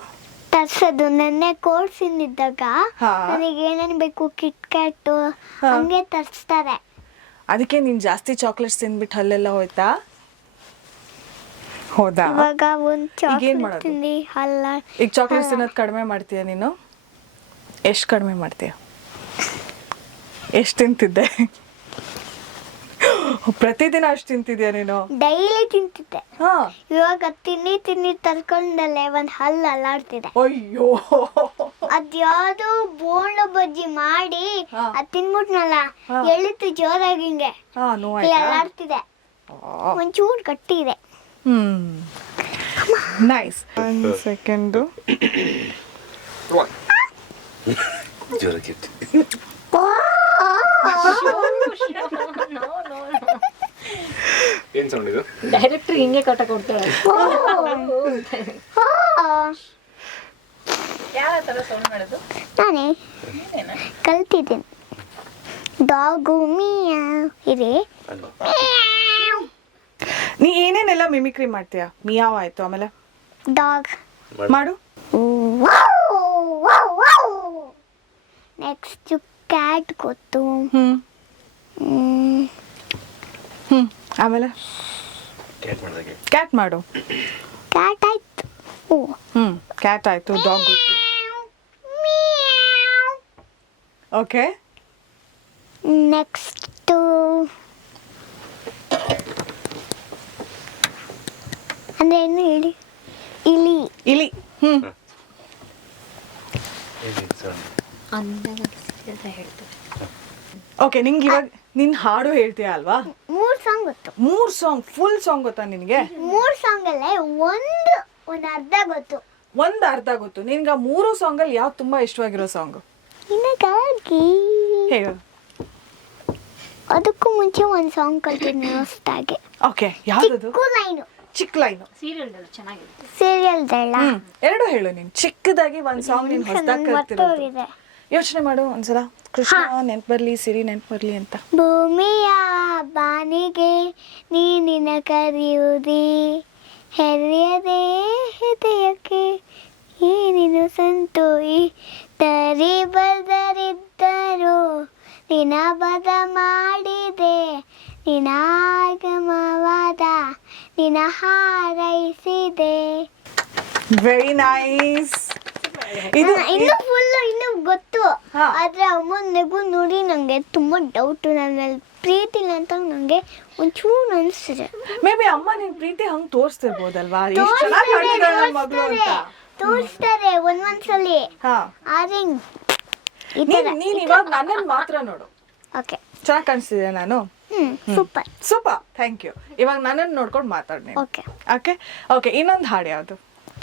ತರ್ಸೋದು? ನೆನ್ನೆ ಕೋರ್ಸಿನಿದ್ದಾಗ ನನಗೆ ಏನೇನು ಬೇಕು ಕಿಟ್ ಕ್ಯಾಟು ಹಂಗೆ ತರಿಸ್ತಾರೆ. ಅದಕ್ಕೆ ನೀನು ಜಾಸ್ತಿ ಚಾಕ್ಲೇಟ್ಸ್ ತಿಂದ್ಬಿಟ್ಟು ಅಲ್ಲೆಲ್ಲ ಹೋಯ್ತಾ? ಹೌದಾ? ಇವಾಗ ಒಂದು ಚಾಕ್ಲೇಟ್ ತಿಂದು ಅಲ್ಲ. ಈಗ ಚಾಕ್ಲೇಟ್ಸ್ ತಿನ್ನೋದು ಕಡಿಮೆ ಮಾಡ್ತೀಯ ನೀನು? ಎಷ್ಟು ಕಡಿಮೆ ಮಾಡ್ತೀಯ? ಎಷ್ಟು ತಿಂತಿದ್ದೆ? ಪ್ರತಿದಿನ ಅಷ್ಟು ತಿಂತಿದ್ಯಾ ನೀನು? ಡೈಲಿ ತಿಂತಿದ್ದೆ. ಇವಾಗ ತಿನ್ನಿ ತರ್ಕೊಂಡಲ್ಲೇ ಒಂದು ಹಲ್ಲು ಅಲ್ಲಾಡ್ತಿದೆ. ಅಯ್ಯೋ, ಅದ್ಯಾವ್ದು ಬೋಂಡ ಬಜ್ಜಿ ಮಾಡಿ ಅದ್ ತಿನ್ಬಿಟ್ನಲ್ಲ, ಎಳಿತು ಜೋರಾಗಿ ಹಿಂಗೆ ಅಲ್ಲಾಡ್ತಿದೆ. ಒಂಚೂರು ಗಟ್ಟಿ ಇದೆ. ನೈಸ್. ಒಂದು ಸೆಕೆಂಡು. ಏನ್ ಸೌಂಡ್ ಇದು? ಡೈರೆಕ್ಟರ್ ಹಿಂಗೆ ಕಟ್ಟ ಕೊಡ್ತಾಳೆ. ಯಾವ ತರ ಸೌಂಡ್ ಮಾಡೋದು? ನಾನೇ ಕಲ್ತಿದ್ದೀನಿ. ಡಾಗು ಮಿಯಾವ್ ಇದೆ. ನೀ ಏನೇನೆಲ್ಲ ಮಿಮಿಕ್ರಿ ಮಾಡ್ತೀಯಾ? ಮಿಯಾವ್ ಆಯ್ತು, ಆಮೇಲೆ ಡಾಗ್ ಮಾಡು. ನೆಕ್ಸ್ಟ್ ಕ್ಯಾಟ್ ಗೊತ್ತು. ಆಮೇಲೆ ಕ್ಯಾಟ್ ಮಾಡು. ಕ್ಯಾಟ್ ಆಯ್ತು. ಕ್ಯಾಟ್ ಆಯ್ತು, ಡಾಗ್ ಗೊತ್ತು. ಓಕೆ. ನೆಕ್ಸ್ಟ್ ಅಂದ್ರೆ ಏನು ಹೇಳಿ? ಇಲಿ. ಇಲಿ. ಅಂತ ಹೇಳ್ತಾರೆ. ಓಕೆ, ನಿಂಗೆ ಇವಾಗ ನಿನ್ ಹಾಡು ಹೇಳ್ತೀಯ ಅಲ್ವಾ? 3 ಸಾಂಗ್ ಗೊತ್ತು. 3 ಸಾಂಗ್, ಫುಲ್ ಸಾಂಗ್ ಗೊತ್ತಾ ನಿನಗೆ? 3 ಸಾಂಗ್ ಅಲ್ಲೇ ಒಂದು ಅರ್ಧ ಗೊತ್ತು. ಒಂದ್ ಅರ್ಧ ಗೊತ್ತು. ನಿನ್ಗೆ ಆ 3 ಸಾಂಗ್ ಅಲ್ಲಿ ಯಾವ್ದು ತುಂಬಾ ಇಷ್ಟವಾಗಿರೋ ಸಾಂಗ್ ನಿನಗಾಗಿ ಹೇಳು. ಅದಕ್ಕೂ ಮುಂಚೆ ಒಂದು ಸಾಂಗ್ ಕಲ್ತಿದ್ದೆ ಹೊಸದಾಗಿ. ಓಕೆ, ಯಾವ್ದದು? ಚಿಕ್ಕ ಲೈನು ಸೀರಿಯಲ್ ಚೆನ್ನಾಗಿರುತ್ತೆ. ಸೀರಿಯಲ್ದಲ್ಲ. ಎರಡು ಹೇಳು ನೀನ್. ಚಿಕ್ಕದಾಗಿ ಒಂದ್ ಸಾಂಗ್ ನೀನ್ ಹೊಸದಾಗಿ ಕಲ್ತಿರೋದು. ಯೋಚನೆ ಮಾಡು ಒಂದ್ಸಲ. ಕೃಷ್ಣ ನೆನ್ಪು ಬರ್ಲಿ, ಸಿರಿ ನೆನ್ಪು ಬರ್ಲಿ ಅಂತ. ಭೂಮಿಯ ಬಾನಿಗೆ ನೀನಿನ ಕರೆಯುವುದೇ, ಹೆರಿಯದೆ ಹೃದಯಕ್ಕೆ ಏನಿನು ಸಂತೋಯಿ, ತರಿ ಬದರಿದ್ದರು ನಿನ ಬದ ಮಾಡಿದೆ, ನಿನಾಗಮವಾದ ನಿನ ಹಾರೈಸಿದೆ. Very nice. ಇದು ಇನ್ನು ಗೊತ್ತು. ಹಾ. ಆದ್ರೆ ಅಮ್ಮನಿಗೂ ನೋಡಿ ನಂಗೆ ತುಂಬಾ ಡೌಟ್. ನನ್ನ ಮೇಲೆ ಪ್ರೀತಿ ಇಲ್ಲ ಅಂತ ನಂಗೆ ಒಂಚೂರು ಅನ್ಸಿದೆ. ಮೇ ಬಿ ಅಮ್ಮ ನಿನ್ ಪ್ರೀತಿ ಹಂಗ್ ತೋರಿಸ್ತಿರ್ಬೋದಲ್ವಾ, ಎಷ್ಟು ಚೆನ್ನಾಗಿ ಮಾಡ್ತಿದ್ದಾಳೆ ನನ್ ಮಗಳು ಅಂತ. ತೋರಿಸ್ತಾರೆ ಒಂದೊಂದ್ಸಲಿ. ಹಾ, ಆದ್ರೆ ನೀನ್ ಇವಾಗ ನನ್ನನ್ ಮಾತ್ರ ನೋಡು. ಓಕೆ, ಚೆನ್ನಾಗಿ ಕಾಣಿಸ್ತಿದೆ ನಾನು. ಸೂಪರ್. Super, thank you. ಇವಾಗ ನನ್ನನ್ನು ನೋಡ್ಕೊಂಡು ಮಾತಾಡಿ. ಓಕೆ ಓಕೆ ಓಕೆ, ಇನ್ನೊಂದು ಹಾಡು ಯಾವುದು?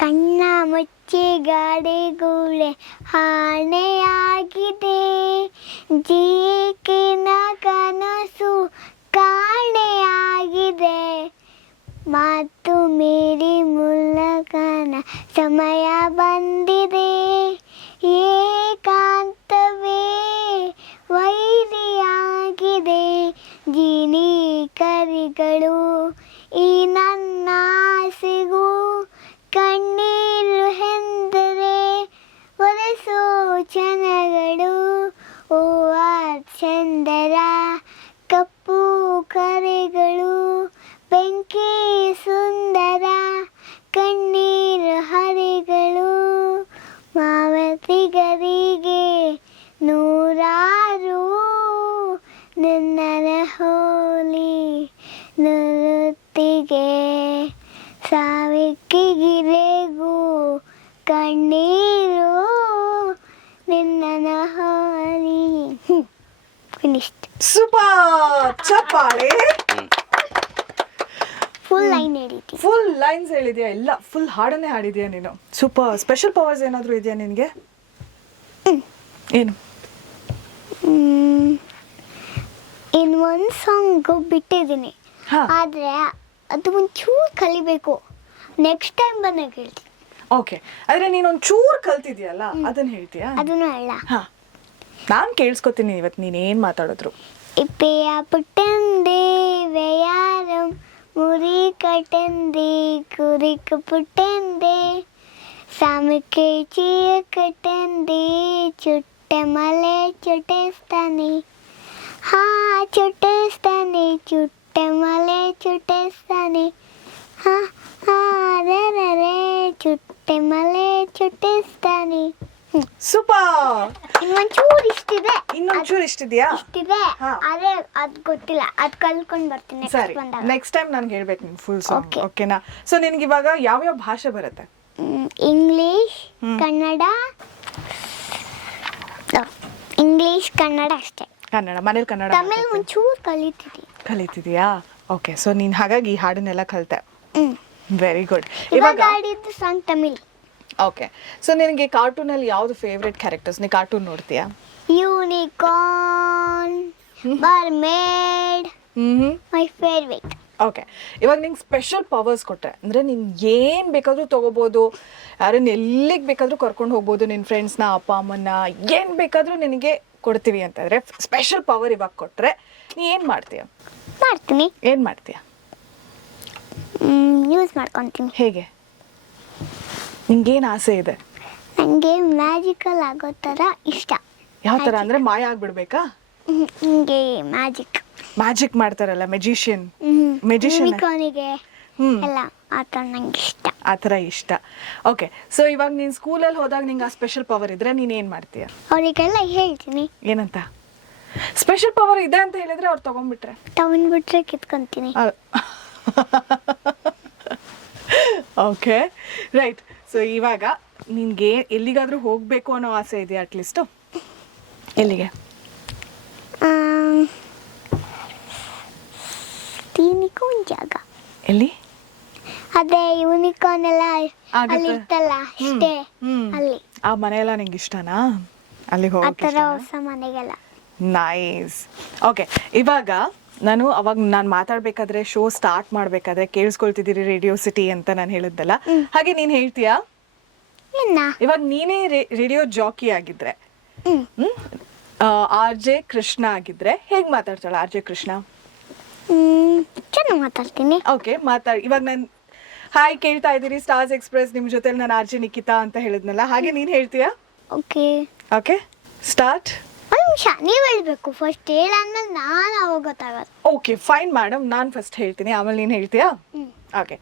ಕಣ್ಣ ಮುಚ್ಚಿ ಗಾಡಿಗೂಳೆ ಹಾಣೆಯಾಗಿದೆ, ಜೀಕಿನ ಕನಸು ಕಾಣೆಯಾಗಿದೆ, ಮಾತು ಮೀರಿ ಮುಲ್ಲಕನ ಸಮಯ ಬಂದಿದೆ, ಏಕಾಂತವೇ ವೈರಿಯಾಗಿದೆ, ಜಿನಿ ಕರಿಗಳು ಈ ನನ್ನ ಆಸೆಗೂ ಕಣ್ಣೀರು ಎಂದರೆ ಒರೆಸೋ ಜನಗಳು, ಓ ಚಂದರ ಕಪ್ಪು ಕರೆಗಳು, ಬೆಂಕಿ ಸುಂದರ ಕಣ್ಣೀರು ಹರಿಗಳು, ಮಾವತಿಗರಿಗೆ ನೂರಾರು ನನ್ನ ಹೋಲಿ ನೃತ್ತಿಗೆ, ಸಾವಿಕ್ಕಿಗಿರೆಗೂ ಕಣ್ಣೀರು ನಿನ್ನ ಹೋಲಿ. ಫಿನಿಶ್ಡ್. ಸೂಪರ್, ಚಪ್ಪಾಳೆ. ಫುಲ್ ಲೈನ್ ಹೇಳಿದ್ವಿ. ಫುಲ್ ಲೈನ್ಸ್ ಹೇಳಿದ್ಯಾ, ಎಲ್ಲ ಫುಲ್ ಹಾಡನ್ನೇ ಹಾಡಿದ್ಯಾ ನೀನು. ಸೂಪರ್. ಸ್ಪೆಷಲ್ ಪವರ್ಸ್ ಏನಾದರೂ ಇದೆಯಾ ನಿನಗೆ? ಏನು? ಇನ್ನು ಒಂದು ಸಾಂಗ್ ಬಿಟ್ಟಿದ್ದೀನಿ, ಹಾ, ಆದರೆ ಅದು ಒಂಚೂರು ಕಲಿಬೇಕು. ನೆಕ್ಸ್ಟ್ ಟೈಮ್ ಬಂದಾಗ ಹೇಳ್ತೀನಿ. ಓಕೆ. ಆದ್ರೆ ನೀನೊಂದು ಚೂರು ಕಲ್ತಿದ್ಯಲ್ಲ, ಅದನ್ನ ಹೇಳ್ತೀಯಾ? ಅದನ್ನು ಹೇಳ. ಹಾ, ನಾನು ಕೇಳಿಸ್ಕೊತೀನಿ ಇವತ್ತು ನೀನೇನು ಮಾತಾಡಿದ್ರು. ಇಪ್ಪೆಯ ಪುಟ್ಟಂದೆ ವ್ಯಾಯಾರಂ ಮುರಿ ಕಟ್ಟಂದೆ ಕುರಿಕ ಪುಟ್ಟಂದೆ ಸಾಮಕ್ಕೆ ಚೀಯ ಕಟ್ಟಂದೆ ಚುಟ್ಟೆ ಮಲೆ ಚುಟ್ಟಿಸ್ತಾನೆ, ಹಾ ಚುಟ್ಟಿಸ್ತಾನೆ, ಚುಟ್ಟೆ ಮಲೆ ಚುಟ್ಟಿಸ್ತಾನೆ, ಹಾ ಹಾ ರೇ ಚುಟ್ಟೆ ಮಲೆ ಚುಟ್ಟಿಸ್ತಾನೆ. ಸೂಪರ್. ಇನ್ನೊಂಚೂರು ಇಷ್ಟಿದೆ. ಇನ್ನೊಂಚೂರು ಇಷ್ಟಿದ್ಯಾ? ಇಷ್ಟಿದೆ, ಹಾ. ಆದ್ರೆ ಅದ್ ಗೊತ್ತಿಲ್ಲ. ಅದ್ ಕಲ್ತ್ಕೊಂಡ್ ಬರ್ತೀನಿ ಸರಿ, ಬಂದಾಗ. ನೆಕ್ಸ್ಟ್ ಟೈಮ್ ನನ್ಗೆ ಹೇಳ್ಬೇಕು ನೀನು ಫುಲ್ ಸಾಂಗ್. Okay. ಓಕೆನಾ? ಸೊ ನಿನ್ಗೆ ಇವಾಗ ಯಾವ್ಯಾವ ಭಾಷೆ ಬರುತ್ತೆ? ಇಂಗ್ಲಿಷ್, ಕನ್ನಡ, ಇಂಗ್ಲಿಷ್ ಕನ್ನಡ ಅಷ್ಟೇ. ಕನ್ನಡ ಮನೇಲಿ ಕನ್ನಡ ತಮಿಳ್ ಒಂಚೂರು ಕಲಿತಿದ್ಯಾ? ಓಕೆ, ಸೊ ನೀನು ಹಾಗಾಗಿ ಈ ಹಾಡನ್ನೆಲ್ಲ ಕಲಿತೆ. Very good. ಇವಾಗ ಆಡಿದ್ದು ಸಾಂಗ್ ತಮಿಳ್. ಓಕೆ, ಸೊ ನಿನಗೆ ಕಾರ್ಟೂನಲ್ಲಿ ಯಾವುದು ಫೇವ್ರೆಟ್ ಕ್ಯಾರೆಕ್ಟರ್ಸ್? ನೀ ಕಾರ್ಟೂನ್ ನೋಡ್ತೀಯಾ? Unicorn, mermaid, my favourite. Okay, ಇವಾಗ ನಿಂಗೆ ಸ್ಪೆಷಲ್ ಪವರ್ಸ್ ಕೊಟ್ಟರೆ, ಅಂದರೆ ನೀನು ಏನು ಬೇಕಾದರೂ ತೊಗೋಬೋದು, ಯಾರನ್ನ ಎಲ್ಲಿಗೆ ಬೇಕಾದರೂ ಕರ್ಕೊಂಡು ಹೋಗ್ಬೋದು, ನಿನ್ನ ಫ್ರೆಂಡ್ಸ್ನ, ಅಪ್ಪ ಅಮ್ಮನ್ನ, ಏನು ಬೇಕಾದರೂ ನಿನಗೆ ಕೊಡ್ತೀವಿ ಅಂತಂದರೆ, ಸ್ಪೆಷಲ್ ಪವರ್ ಇವಾಗ ಕೊಟ್ಟರೆ ನೀ ಏನು ಮಾಡ್ತೀಯ? ಮಾಡ್ತೀನಿ. ಏನು ಮಾಡ್ತೀಯ? ಯೂಸ್ ಮಾಡ್ಕೊತೀನಿ. ಹೇಗೆ? ನಿಂಗೇನು ಆಸೆ ಇದೆ? ನನಗೆ ಮ್ಯಾಜಿಕಲ್ ಆಗೋ ಥರ ಇಷ್ಟ. ಯಾವ ಥರ ಅಂದರೆ ಮಾಯ ಆಗ್ಬಿಡ್ಬೇಕಾ? ಹಿಂಗೆ ಮ್ಯಾಜಿಕ್ ಮಾಡ್ತಾರಲ್ಲ, ಮೆಜಿಷಿಯನ್. ಯೂನಿಕಾರ್ನಿಗೆ ಎಲ್ಲ ಆ ಥರ ನಂಗೆ ಇಷ್ಟ. ಆ ಥರ ಇಷ್ಟ. ಓಕೆ, ಸೊ ಇವಾಗ ನೀನು ಸ್ಕೂಲಲ್ಲಿ ಹೋದಾಗ ನಿಂಗೆ ಆ ಸ್ಪೆಷಲ್ ಪವರ್ ಇದ್ರೆ ನೀನು ಏನು ಮಾಡ್ತೀಯ? ಅವರಿಗೆಲ್ಲ ಹೇಳ್ತೀನಿ. ಏನಂತ? ಸ್ಪೆಷಲ್ ಪವರ್ ಇದೆ ಅಂತ ಹೇಳಿದ್ರೆ ಅವ್ರು ತಗೊಂಡ್ಬಿಟ್ರೆ? ತಗೊಂಡ್ಬಿಟ್ರೆ ಕಿತ್ಕೊಂತೀನಿ. Okay, right. ಸೊ ಇವಾಗ ನಿನಗೆ ಎಲ್ಲಿಗಾದರೂ ಹೋಗಬೇಕು ಅನ್ನೋ ಆಸೆ ಇದೆಯಾ ಅಟ್ಲೀಸ್ಟು? ಎಲ್ಲಿಗೆ? ಯೂನಿಕಾರ್ನ್ ಜಾಗ. ಎಲ್ಲಿ? ಅದೇ ಯೂನಿಕಾರ್ನ್ ಎಲ್ಲ ಆಗುತ್ತೆ. ಅಲ್ಲಿ ಇರ್ತಲ್ಲ ಅಷ್ಟೇ ಅಲ್ಲಿ ಆ ಮನೆ ಎಲ್ಲ ನಿಂಗೆ ಇಷ್ಟನಾ? ಅಲ್ಲಿ ಆ ಹೋಗಕ್ಕೆ ಥರ ಹೊಸ ಮನೆಗೆಲ್ಲ. ನೈಸ್. ಓಕೆ, ಇವಾಗ ನಾನು ಮಾತಾಡ್ಬೇಕಾದ್ರೆ ಶೋ ಸ್ಟಾರ್ಟ್ ಮಾಡ್ಬೇಕಾದ್ರೆ ಕೇಳಿಸ್ಕೊಳ್ತಿದ್ದೀರಿ ರೇಡಿಯೋ ಸಿಟಿ ಅಂತ ನಾನು ಹೇಳಿದ್ದಲ್ಲ, ಹಾಗೆ ನೀನ್ ಹೇಳ್ತೀಯಾ? ಏನ? ಇವಾಗ ನೀನೇ ರೇಡಿಯೋ ಜಾಕಿ ಆಗಿದ್ರೆ, RJ ಕೃಷ್ಣ ಆಗಿದ್ರೆ ಹೇಗ್ ಮಾತಾಡ್ತಾಳ RJ ಕೃಷ್ಣ? ಚೆನ್ನಾಗಿ ಮಾತಾಡ್ತೀನಿ. ಓಕೆ, ಇವಾಗ ನಾನು ಹಾಯ್ ಕೇಳ್ತಾ ಇದ್ದೀರಿ ಸ್ಟಾರ್ಸ್ ಎಕ್ಸ್ಪ್ರೆಸ್, ನಿಮ್ ಜೊತೆ ನಾನು RJ ನಿಖಿತಾ ಅಂತ ಹೇಳಿದ್ನಲ್ಲ, ಹಾಗೆ ನೀನ್ ಹೇಳ್ತೀಯಾ? Okay okay, start. ಒಂದು ನಿಮಿಷ, ನೀವು ಹೇಳ್ಬೇಕು ಫಸ್ಟ್, ಹೇಳಾದ್ಮೇಲೆ ನಾನು ಅವಾಗ ಗೊತ್ತಾಗೋದು. ಓಕೆ ಫೈನ್ ಮೇಡಮ್, ನಾನು ಫಸ್ಟ್ ಹೇಳ್ತೀನಿ, ಆಮೇಲೆ ನೀನು ಹೇಳ್ತೀಯಾ? ಓಕೆ,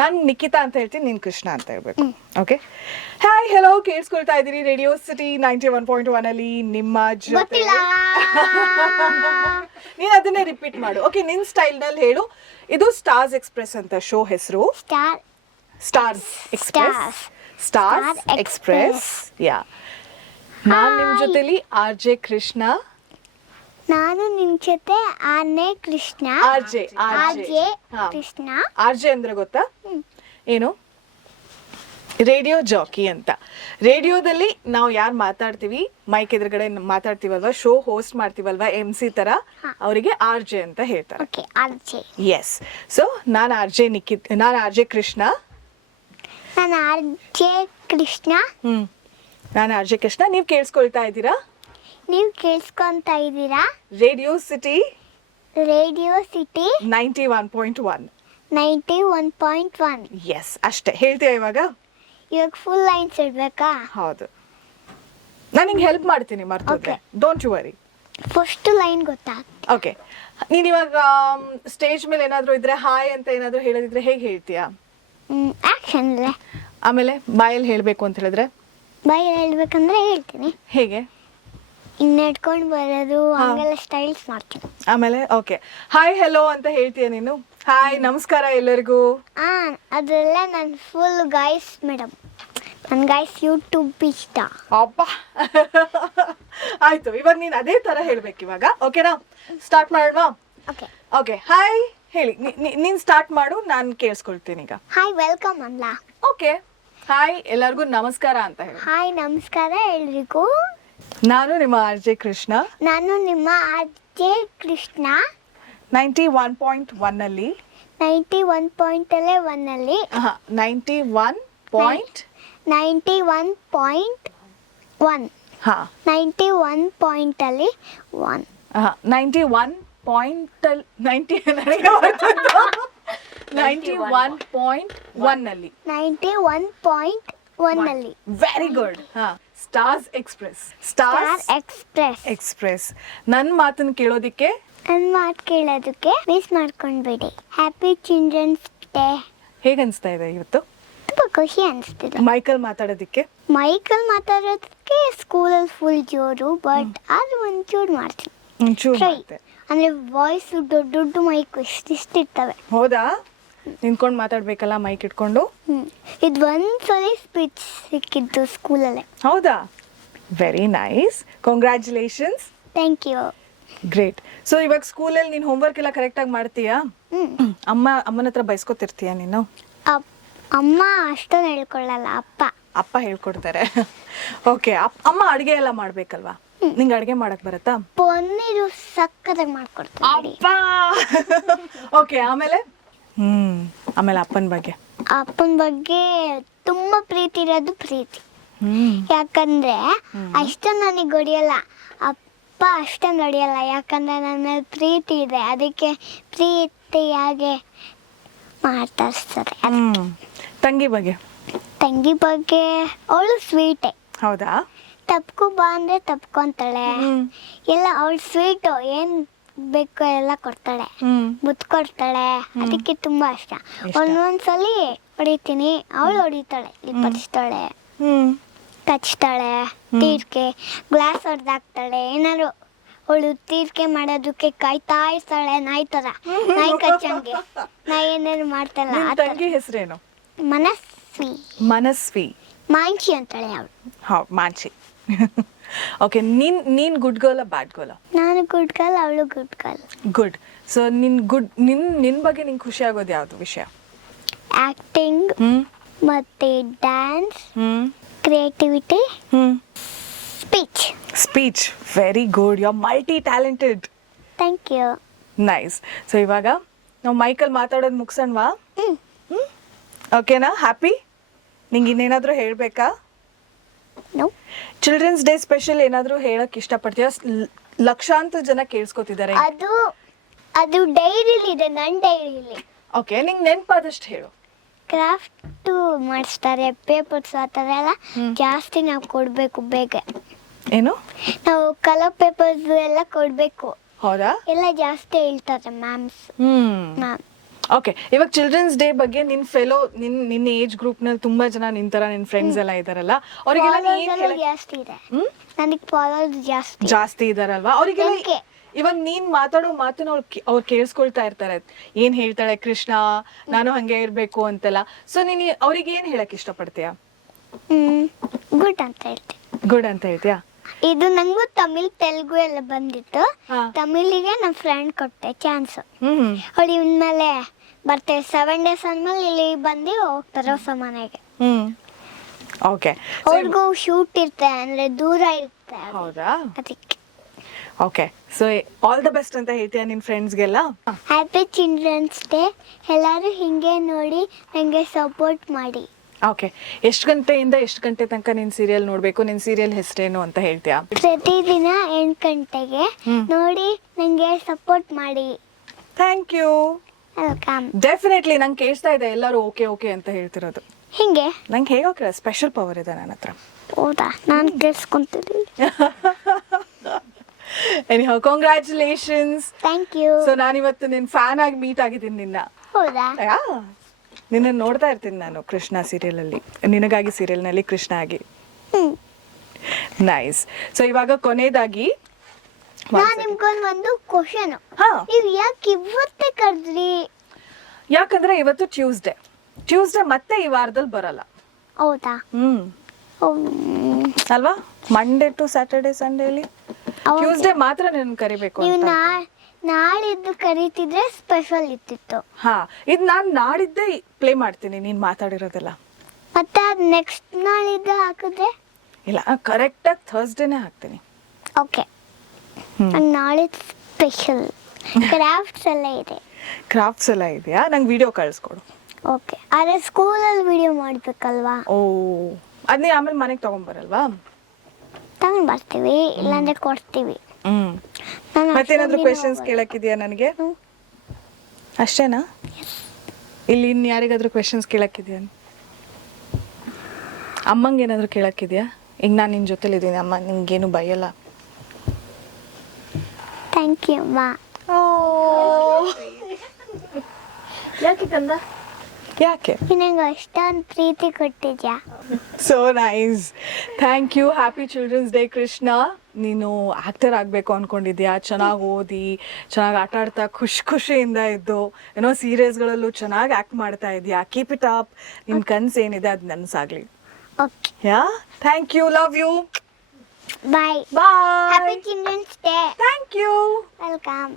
ನಾನು ನಿಖಿತಾ ಅಂತ ಹೇಳ್ತೀನಿ, ನೀನು ಕೃಷ್ಣ ಅಂತ ಹೇಳ್ಬೇಕು. ಓಕೆ, ಹಾಯ್ ಹೆಲೋ, ಕೇಳಿಸ್ಕೊಳ್ತಾ ಇದ್ದೀರಿ ರೇಡಿಯೋ ಸಿಟಿ 91.1 ಅಲ್ಲಿ ನಿಮ್ಮ ಜೊತೆ. ಗೊತ್ತಿಲ್ಲ. ನೀನು ಅದನ್ನೇ ರಿಪೀಟ್ ಮಾಡು. ಓಕೆ, ನಿನ್ನ ಸ್ಟೈಲ್ನಲ್ಲಿ ಹೇಳು. ಇದು ಸ್ಟಾರ್ಸ್ ಎಕ್ಸ್ಪ್ರೆಸ್ ಅಂತ ಶೋ ಹೆಸರು. Stars Express. ಯಾ, ನಾನು ನಿಮ್ಮ ಜೊತೆಲಿ RJ ಕೃಷ್ಣ. ನಾನು ನಿಮ್ ಜೊತೆ ಆನೆ ಕೃಷ್ಣ. RJ ಕೃಷ್ಣ. RJ ಅಂದ್ರೆ ಗೊತ್ತಾ ಏನು? ರೇಡಿಯೋ ಜಾಕಿ ಅಂತ. ರೇಡಿಯೋದಲ್ಲಿ ನಾವು ಯಾರು ಮಾತಾಡ್ತೀವಿ, ಮೈಕ್ ಎದುರುಗಡೆ ಮಾತಾಡ್ತೀವಲ್ವಾ, ಶೋ ಹೋಸ್ಟ್ ಮಾಡ್ತೀವಲ್ವಾ, MC ತರ, ಅವರಿಗೆ RJ ಅಂತ ಹೇಳ್ತಾರೆ. Okay, RJ. ಎಸ್. ಸೊ ನಾನು RJ ಕೃಷ್ಣ. ನಾನು RJ ಕೃಷ್ಣ. ನಾನು RJ ಕೃಷ್ಣ. ನೀವು ಕೇಳಿಸ್ಕೊಳ್ತಾ ಇದ್ದೀರಾ? ನೀವು ಕೇಳಿಸ್ಕೊಂತ ಇದ್ದೀರಾ ರೇಡಿಯೋ ಸಿಟಿ 91.1. 91.1. ಎಸ್, ಅಷ್ಟೇ. ಹೇಳ್ತೀಯಾ ಇವಾಗ? ಇವಾಗ ಫುಲ್ ಲೈನ್ಸ್ ಇಡ್ಬೇಕಾ? ಹೌದು, ನಾನು ನಿಂಗೆ ಹೆಲ್ಪ್ ಮಾಡ್ತೀನಿ, ಮರ್ತೋದ್ರೆ. Don't you worry. First line ಗೊತ್ತಾ? ಓಕೆ, ನೀನು ಇವಾಗ ಸ್ಟೇಜ್ ಮೇಲೆ ಏನಾದರೂ ಇದ್ರೆ ಹಾಯ್ ಅಂತ ಏನಾದರೂ ಹೇಳೋದಿದ್ರೆ ಹೇಗೆ ಹೇಳ್ತೀಯಾ? ಆಕ್ಷನ್ ಅಲ್ಲೇ. ಆಮೇಲೆ ಬಾಯಲ್ಲಿ ಹೇಳಬೇಕು ಅಂತ ಹೇಳಿದ್ರೆ ಬಾಯಲ್ಲಿ ಹೇಳ್ಬೇಕಂದ್ರೆ ಹೇಳ್ತೀನಿ. ಹೇಗೆ? ಹಿಂಗೆ ನಡ್ಕೊಂಡು ಬರೋದು, ಹಂಗೆಲ್ಲ ಸ್ಟೈಲ್ಸ್ ಮಾಡ್ತೀನಿ. ಆಮೇಲೆ ಓಕೆ, ಹಾಯ್ ಹೆಲೋ ಅಂತ ಹೇಳ್ತೀಯ ನೀನು? ಹಾಯ್ ನಮಸ್ಕಾರ ಎಲ್ಲರಿಗೂ. ಅದೆಲ್ಲ ನಾನು ಫುಲ್ ಗಾಯ್ಸ್ ಮೇಡಮ್, ನನ್ನ ಗಾಯ್ಸ್ ಯೂಟ್ಯೂಬ್ ಇಷ್ಟ. ಅಪ್ಪ ಆಯ್ತು, ಇವಾಗ ನೀನು ಅದೇ ತರ ಹೇಳ್ಬೇಕು ಇವಾಗ. ಓಕೆನಾ? ಸ್ಟಾರ್ಟ್ ಮಾಡುವ? ಓಕೆ. ಓಕೆ, ಹಾಯ್ ಹೇಳಿ. ನೀನು ಸ್ಟಾರ್ಟ್ ಮಾಡು, ನಾನು ಕೇಳಿಸ್ಕೊಳ್ತೀನಿ ಈಗ. ಹಾಯ್ ವೆಲ್ಕಮ್ ಅಲ್ಲ. ಓಕೆ, ಹಾಯ್ ಎಲ್ಲರಿಗೂ ನಮಸ್ಕಾರ ಅಂತ ಹೇಳಿ. ಹಾಯ್ ನಮಸ್ಕಾರ ಎಲ್ರಿಗೂ. ನಾನು ನಿಮ್ಮ RJ ಕೃಷ್ಣ. ನಾನು ನಿಮ್ಮ RJ ಕೃಷ್ಣ. 91.1 ಅಲ್ಲಿ 91.1 ಅಲ್ಲಿ 91.1 ಹಾ 91 ಪಾಯಿಂಟ್ ಅಲ್ಲಿ 1 91 ಪಾಯಿಂಟ್ 91.1 ಅಲ್ಲಿ 91.1 ಅಲ್ಲಿ. Very good. Stars Express. ನನ್ನ ಮಾತನ್ನ ಕೇಳೋದಿಕ್ಕೆ, ನನ್ನ ಮಾತು ಕೇಳೋದಕ್ಕೆ ಮಿಸ್ ಮಾಡ್ಕೊಂಡ್ಬೇಡಿ. Happy children's day. ಹೇಗೆ ಅನಿಸ್ತಾ ಇದೆ ಇವತ್ತು? ತುಂಬ ಖುಷಿ ಅನಿಸ್ತಿದೆ. ಮೈಕಲ್ ಮಾತಾಡೋದಿಕ್ಕೆ ಮಾತಾಡೋದಕ್ಕೆ ಸ್ಕೂಲಲ್ಲಿ ಫುಲ್ ಜೋರು, ಬಟ್ ಅದು ಒಂಚೂರು ಮಾಡ್ತೀನಿ. ಅಂದ್ರೆ ವಾಯ್ಸ್ ದೊಡ್ಡ ದೊಡ್ಡ ಮೈಕ್ ಇಷ್ಟಿರ್ತವೆ. ಹೌದಾ? ನಿಂತ್ಕೊಂಡು ಮಾತಾಡ್ಬೇಕಲ್ಲ ಮೈಕ್ ಇಟ್ಕೊಂಡು. ಇದು ಒಂದ್ಸಲಿ ಸ್ಪೀಚ್ ಸಿಕ್ಕಿದ್ದು ಸ್ಕೂಲಲ್ಲೇ. ಹೌದಾ? Very nice, congratulations. Thank you. Great. So ಇವಾಗ ಸ್ಕೂಲಲ್ಲಿ ನೀನು ಹೋಮ್ವರ್ಕ್ ಎಲ್ಲ ಕರೆಕ್ಟಾಗಿ ಮಾಡ್ತೀಯಾ? ಅಮ್ಮನ ಹತ್ರ ಬೈಸ್ಕೊತಿರ್ತೀಯ ನೀನು? ಅಮ್ಮ ಅಷ್ಟೊಂದು ಹೇಳ್ಕೊಳ್ಳಲ್ಲ, ಅಪ್ಪ ಹೇಳ್ಕೊಡ್ತಾರೆ. ಓಕೆ, ಅಮ್ಮ ಅಡುಗೆ ಎಲ್ಲ ಮಾಡ್ಬೇಕಲ್ವಾ? ನಿಂಗೆ ಅಡುಗೆ ಮಾಡಕ್ ಬರುತ್ತಾ? ಪನ್ನೀರು ಸಕ್ಕತ್ತಾಗಿ ಮಾಡ್ಕೊಡ್ತಾರೆ. ಓಕೆ, ಆಮೇಲೆ ಅಪ್ಪನ ಬಗ್ಗೆ ತುಂಬಾ ಪ್ರೀತಿ ಇರೋದು ಪ್ರೀತಿ. ಯಾಕಂದ್ರೆ ಅಷ್ಟೊಂದು ನನಗೆ ಹೊಡಿಯಲ್ಲ, ಅಪ್ಪ ಅಷ್ಟೊಂದು ಹೊಡಿಯಲ್ಲ. ಯಾಕಂದ್ರೆ ನನ್ನ ಮೇಲೆ ಪ್ರೀತಿ ಇದೆ, ಅದಕ್ಕೆ ಪ್ರೀತಿಯಾಗೆ ಮಾತಾಡ್ತಾರೆ. ತಂಗಿ ಬಗ್ಗೆ ಅವಳು ಸ್ವೀಟೇ. ಹೌದಾ? ತಪ್ಕೊ ಬಾ ಅಂದ್ರೆ ತಪ್ಕೊಂತಾಳೆ. ಎಲ್ಲ ಅವಳು ಸ್ವೀಟು, ಏನ್ ಬೇಕು ಎಲ್ಲ ಕೊಡ್ತಾಳೆ, ಮುತ್ತು ಕೊಡ್ತಾಳೆ. ಅದಕ್ಕೆ ತುಂಬಾ ಇಷ್ಟ. ಒಂದೊಂದ್ಸಲಿ ಹೊಡಿತೀನಿ, ಅವಳು ಹೊಡಿತಾಳೆ, ಲಿಪ್ಪಡಿಸ್ತಾಳೆ, ಕಚ್ತಾಳೆ, ತೀರ್ಕೆ ಗ್ಲಾಸ್ ಹೊಡೆದಾಕ್ತಾಳೆ. ಏನಾದ್ರು ಅವಳು ತೀರ್ಕೆ ಮಾಡೋದಕ್ಕೆ ಕಾಯ್ತಾ ಇರ್ತಾಳೆ, ನಾಯಿ ತರ, ನಾಯಿ ಕಚ್ಚಂಗೆ. ನಾ ಏನಾದ್ರು ಮಾಡ್ತಾಳ. ತಂಗಿ ಹೆಸರೇನು? ಮನಸ್ವಿ. ಮಾಂಚಿ ಅಂತಾಳೆ ಅವಳು. ಮಾಂಚಿ. ಓಕೆ ನೀನ್ ಗುಡ್ ಗರ್ಲ್ ಬ್ಯಾಡ್ ಗರ್ಲ್? ನಾನು ಗುಡ್ ಗರ್ಲ್, ಅವಳು ಗುಡ್ ಗರ್ಲ್. ಗುಡ್. ಸೊ ನಿನ್ ಬಗ್ಗೆ ನಿಂಗೆ ಖುಷಿ ಆಗೋದು ಯಾವುದು ವಿಷಯ? ಆಕ್ಟಿಂಗ್ ಮತ್ತೆ dance, creativity, speech. Very good, you are multi talented. Thank you. Nice. So ಇವಾಗ ನಾವು ಮೈಕಲ್ಲಿ ಮಾತಾಡೋದು ಮುಗಿಸೋಣವಾ? ಓಕೆನಾ? ಹ್ಯಾಪಿ? ನಿಂಗೆ ಇನ್ನೇನಾದರೂ ಹೇಳಬೇಕಾ? ನೋ. ಚಿಲ್ಡ್ರನ್ಸ್ ಡೇ ಸ್ಪೆಷಲ್ ಏನಾದರೂ ಹೇಳಕ್ಕೆ ಇಷ್ಟಪಡ್ತೀಯಾ? ಲಕ್ಷಾಂತರ ಜನ ಕೇಳಿಸ್ಕೊತಿದ್ದಾರೆ. ಅದು ಡೈರಿಲಿ ಇದೆ, ನನ್ನ ಡೈರಿಲಿ. ಓಕೆ, ನಿಂಗೆ ನೆನಪಾದಷ್ಟು ಹೇಳು. ಕ್ರಾಫ್ಟ್ ಮಾಡಿಸ್ತಾರೆ, ಪೇಪರ್ಸ್ ಆ ಥರ ಎಲ್ಲ ಜಾಸ್ತಿ ನಾವು ಕೊಡಬೇಕು ಬೇಗ. ಏನು? ನಾವು ಕಲರ್ ಪೇಪರ್ಸ್ ಎಲ್ಲ ಕೊಡಬೇಕು. ಹೌದಾ? ಎಲ್ಲ ಜಾಸ್ತಿ ಹೇಳ್ತಾರೆ ಮ್ಯಾಮ್ಸ್. ಮ್ಯಾಮ್. ಓಕೆ, ಇವಾಗ ಚಿಲ್ಡ್ರನ್ಸ್ ಡೇ ಬಗ್ಗೆ ನಿನ್ನ ಏಜ್ ಗ್ರೂಪ್ನಲ್ಲಿ ತುಂಬಾ ಜನ ನಿಂತರ ನಿನ್ನ ಫ್ರೆಂಡ್ಸ್ ಎಲ್ಲ ಇದಾರಲ್ಲ, ಅವರಿಗೆಲ್ಲ ಜಾಸ್ತಿ ಇದೆ. ನನಗೆ ಫಾಲೋವರ್ಸ್ ಜಾಸ್ತಿ ಇದಾರಲ್ವಾ? ಅವರಿಗೆಲ್ಲ ಇವಾಗ ನೀನ್ ಮಾತಾಡೋ ಮಾತನ್ನ ಅವ್ರು ಕೇಳಿಸ್ಕೊಳ್ತಾ ಇರ್ತಾರೆ. ಏನ್ ಹೇಳ್ತಾಳೆ ಕೃಷ್ಣ, ನಾನು ಹಂಗೆ ಇರ್ಬೇಕು ಅಂತೆಲ್ಲ. ಸೊ ನೀನು ಅವ್ರಿಗೆ ಏನ್ ಹೇಳಕ್ ಇಷ್ಟಪಡ್ತೀಯಾ? ಗುಡ್ ಅಂತ ಹೇಳ್ತೀನಿ. ಗುಡ್ ಅಂತ ಹೇಳ್ತೀಯಾ? ಇದು ನಂಗೂ ತಮಿಳ್ ತೆಲುಗು ಎಲ್ಲ ಬಂದಿತ್ತು. ತಮಿಳಿಗೆ ನನ್ನ ಫ್ರೆಂಡ್ ಕೊಟ್ಟೆ ಚಾನ್ಸ್. ಅವಳು ಇನ್ಮೇಲೆ ಬರ್ತೇವೆ 7 days ಆದ್ಮೇಲೆ ಇಲ್ಲಿ ಬಂದು ಹೋಗ್ತಾರೆ ಹೊಸ ಮನೆಗೆ. ಓಕೆ, ಅವ್ರಿಗೂ ಶೂಟ್ ಇರ್ತೆ, ಅಂದ್ರೆ ದೂರ ಇರುತ್ತೆ. ಹೌದಾ? ಅದಕ್ಕೆ. Okay, so all the best ಅಂತ ಹೇಳ್ತೀಯಾ ನಿನ್ ಫ್ರೆಂಡ್ಸ್ಗೆಲ್ಲ? Happy children's day. ಎಲ್ಲರೂ ಹಿಂಗೆ ನೋಡಿ ನಂಗೆ ಸಪೋರ್ಟ್ ಮಾಡಿ. ಓಕೆ, ಎಷ್ಟು ಗಂಟೆಯಿಂದ ಎಷ್ಟು ಗಂಟೆ ತನಕ ನಿನ್ ಸೀರಿಯಲ್ ನೋಡ್ಬೇಕು? ನಿನ್ ಸೀರಿಯಲ್ ಹೆಸರೇನು ಅಂತ ಹೇಳ್ತೀಯಾ? ಪ್ರತಿದಿನ 8 ಗಂಟೆಗೆ ನೋಡಿ ನಂಗೆ ಸಪೋರ್ಟ್ ಮಾಡಿ. Thank you. ವೆಲ್ಕಮ್. ಡೆಫಿನೆಟ್ಲಿ ನಂಗೆ ಕೇಳಿಸ್ತಾ ಇದೆ ಎಲ್ಲರೂ ಓಕೆ ಓಕೆ ಅಂತ ಹೇಳ್ತಿರೋದು. ಹಿಂಗೆ ನಂಗೆ ಹೇಗೋಕೆ ಸ್ಪೆಷಲ್ ಪವರ್ ಇದೆ ನನ್ನ ಹತ್ರ. ಹೌದಾ? ನಾನು ಕೇಳಿಸ್ಕೊಂತೀನಿ. Anyhow, congratulations. Thank you. So ನಾನಿವತ್ತು ನಿನ್ನ ಫ್ಯಾನ್ ಆಗಿ ಮೀಟ್ ಆಗಿದ್ದೀನಿ ನಿನ್ನ. ಹೌದಾ? ನಿನ್ನ ನೋಡ್ತಾ ಇರ್ತೀನಿ ನಾನು ಕೃಷ್ಣ ಸೀರಿಯಲ್ ಅಲ್ಲಿ, ನಿನಗಾಗಿ ಸೀರಿಯಲ್ ನಲ್ಲಿ ಕೃಷ್ಣ ಆಗಿ. ನೈಸ್. ಸೊ ಇವಾಗ ಕೊನೆಯದಾಗಿ ನಾನು ನಿಮ್ಗೊಂದು ಕ್ವಶನ್. ನೀವು ಯಾಕೆ ಇವತ್ತೇ ಕರೆದ್ರಿ? ಯಾಕಂದ್ರೆ ಇವತ್ತು ಟ್ಯೂಸ್ಡೇ ಮತ್ತೆ ಈ ವಾರದಲ್ಲಿ ಬರಲ್ಲ. ಹೌದಾ? ಅಲ್ವಾ? ಮಂಡೇ ಟು ಸ್ಯಾಟರ್ಡೇ ಸಂಡೇಲಿ ಟ್ಯೂಸ್ಡೇ ಮಾತ್ರ ನಿನ್ನ ಕರಿಬೇಕು ನೀವು ಅಂತ. ನಾಳಿದ್ದು ಕರೀತಿದ್ರೆ ಸ್ಪೆಷಲ್ ಇತ್ತಿತ್ತು. ಇದು ನಾನು ನಾಡಿದ್ದೇ ಪ್ಲೇ ಮಾಡ್ತೀನಿ ನೀನ್ ಮಾತಾಡಿರೋದೆಲ್ಲ. ಮತ್ತೆ ಅದು ನೆಕ್ಸ್ಟ್ ನಾಳಿದ್ದು ಹಾಕಿದ್ರೆ? ಇಲ್ಲ, ಕರೆಕ್ಟಾಗಿ ಥರ್ಸ್ಡೇನೇ ಹಾಕ್ತೀನಿ. ಓಕೆ. ನಾಳೆ ಸ್ಪೆಷಲ್ ಕ್ರಾಫ್ಟ್ಸ್ ಎಲ್ಲ ಇದೆ. ಕ್ರಾಫ್ಟ್ಸ್ ಎಲ್ಲ ಇದೆಯಾ? ನಂಗೆ ವಿಡಿಯೋ ಕಳಿಸ್ಕೊಡು. ಓಕೆ. ಆದರೆ ಸ್ಕೂಲಲ್ಲಿ ವಿಡಿಯೋ ಮಾಡಬೇಕಲ್ವಾ? ಓ, ಅದನ್ನೇ ಆಮೇಲೆ ಮನೆಗೆ ತಗೊಂಡ್ಬರಲ್ವಾ? ತಗೊಂಡು ಬರ್ತೀವಿ, ಇಲ್ಲಾಂದ್ರೆ ಕೊಡ್ತೀವಿ. ಮತ್ತೇನಾದ್ರೂ ಕ್ವೆಶನ್ಸ್ ಕೇಳಕ್ಕಿದೆಯಾ ನನಗೆ? ಅಷ್ಟೇನಾ? ಇಲ್ಲಿ ಇನ್ನು ಯಾರಿಗಾದ್ರೂ ಕ್ವೆಶನ್ಸ್ ಕೇಳಕ್ಕಿದೆಯಾ? ಅಮ್ಮಂಗೆ ಏನಾದರೂ ಕೇಳಕ್ಕಿದೆಯಾ? ಈಗ ನಾನು ನಿನ್ನ ಜೊತೆಲಿದ್ದೀನಿ, ಅಮ್ಮ ನಿಂಗೇನು ಭಯಲ್ಲ? ಥ್ಯಾಂಕ್ ಯು ಅಮ್ಮ. ಯಾಕೆ ಕಂದ? ಯಾಕೆ? ನಂಗೆ ಅಷ್ಟೊಂದು ಪ್ರೀತಿ ಕೊಟ್ಟಿದ್ಯಾ. So nice. Thank you. Happy children's day Krishna. ನೀನು ಆ್ಯಕ್ಟರ್ ಆಗಬೇಕು ಅಂದ್ಕೊಂಡಿದ್ಯಾ, ಚೆನ್ನಾಗಿ ಓದಿ, ಚೆನ್ನಾಗಿ ಆಟ ಆಡ್ತಾ ಖುಷಿಯಿಂದ ಇದ್ದು, ಏನೋ ಸೀರಿಯಲ್ಸ್ಗಳಲ್ಲೂ ಚೆನ್ನಾಗಿ ಆ್ಯಕ್ಟ್ ಮಾಡ್ತಾ ಇದೆಯಾ. Keep it up. ನಿನ್ನ ಕನಸು ಏನಿದೆ ಅದು ನನಸಾಗಲಿ. Okay. Yeah, thank you. Love you. Bye. Bye. Happy children's day. Thank you. Welcome.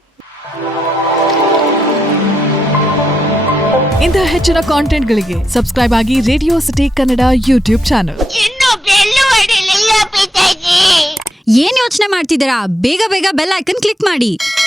ಇಂತಹ ಹೆಚ್ಚಿನ ಕಾಂಟೆಂಟ್ಗಳಿಗೆ ಸಬ್ಸ್ಕ್ರೈಬ್ ಆಗಿ radio city Kannada YouTube channel. ಏನ್ ಯೋಚನೆ ಮಾಡ್ತಿದ್ದೀರಾ? ಬೇಗ ಬೆಲ್ ಐಕನ್ ಕ್ಲಿಕ್ ಮಾಡಿ.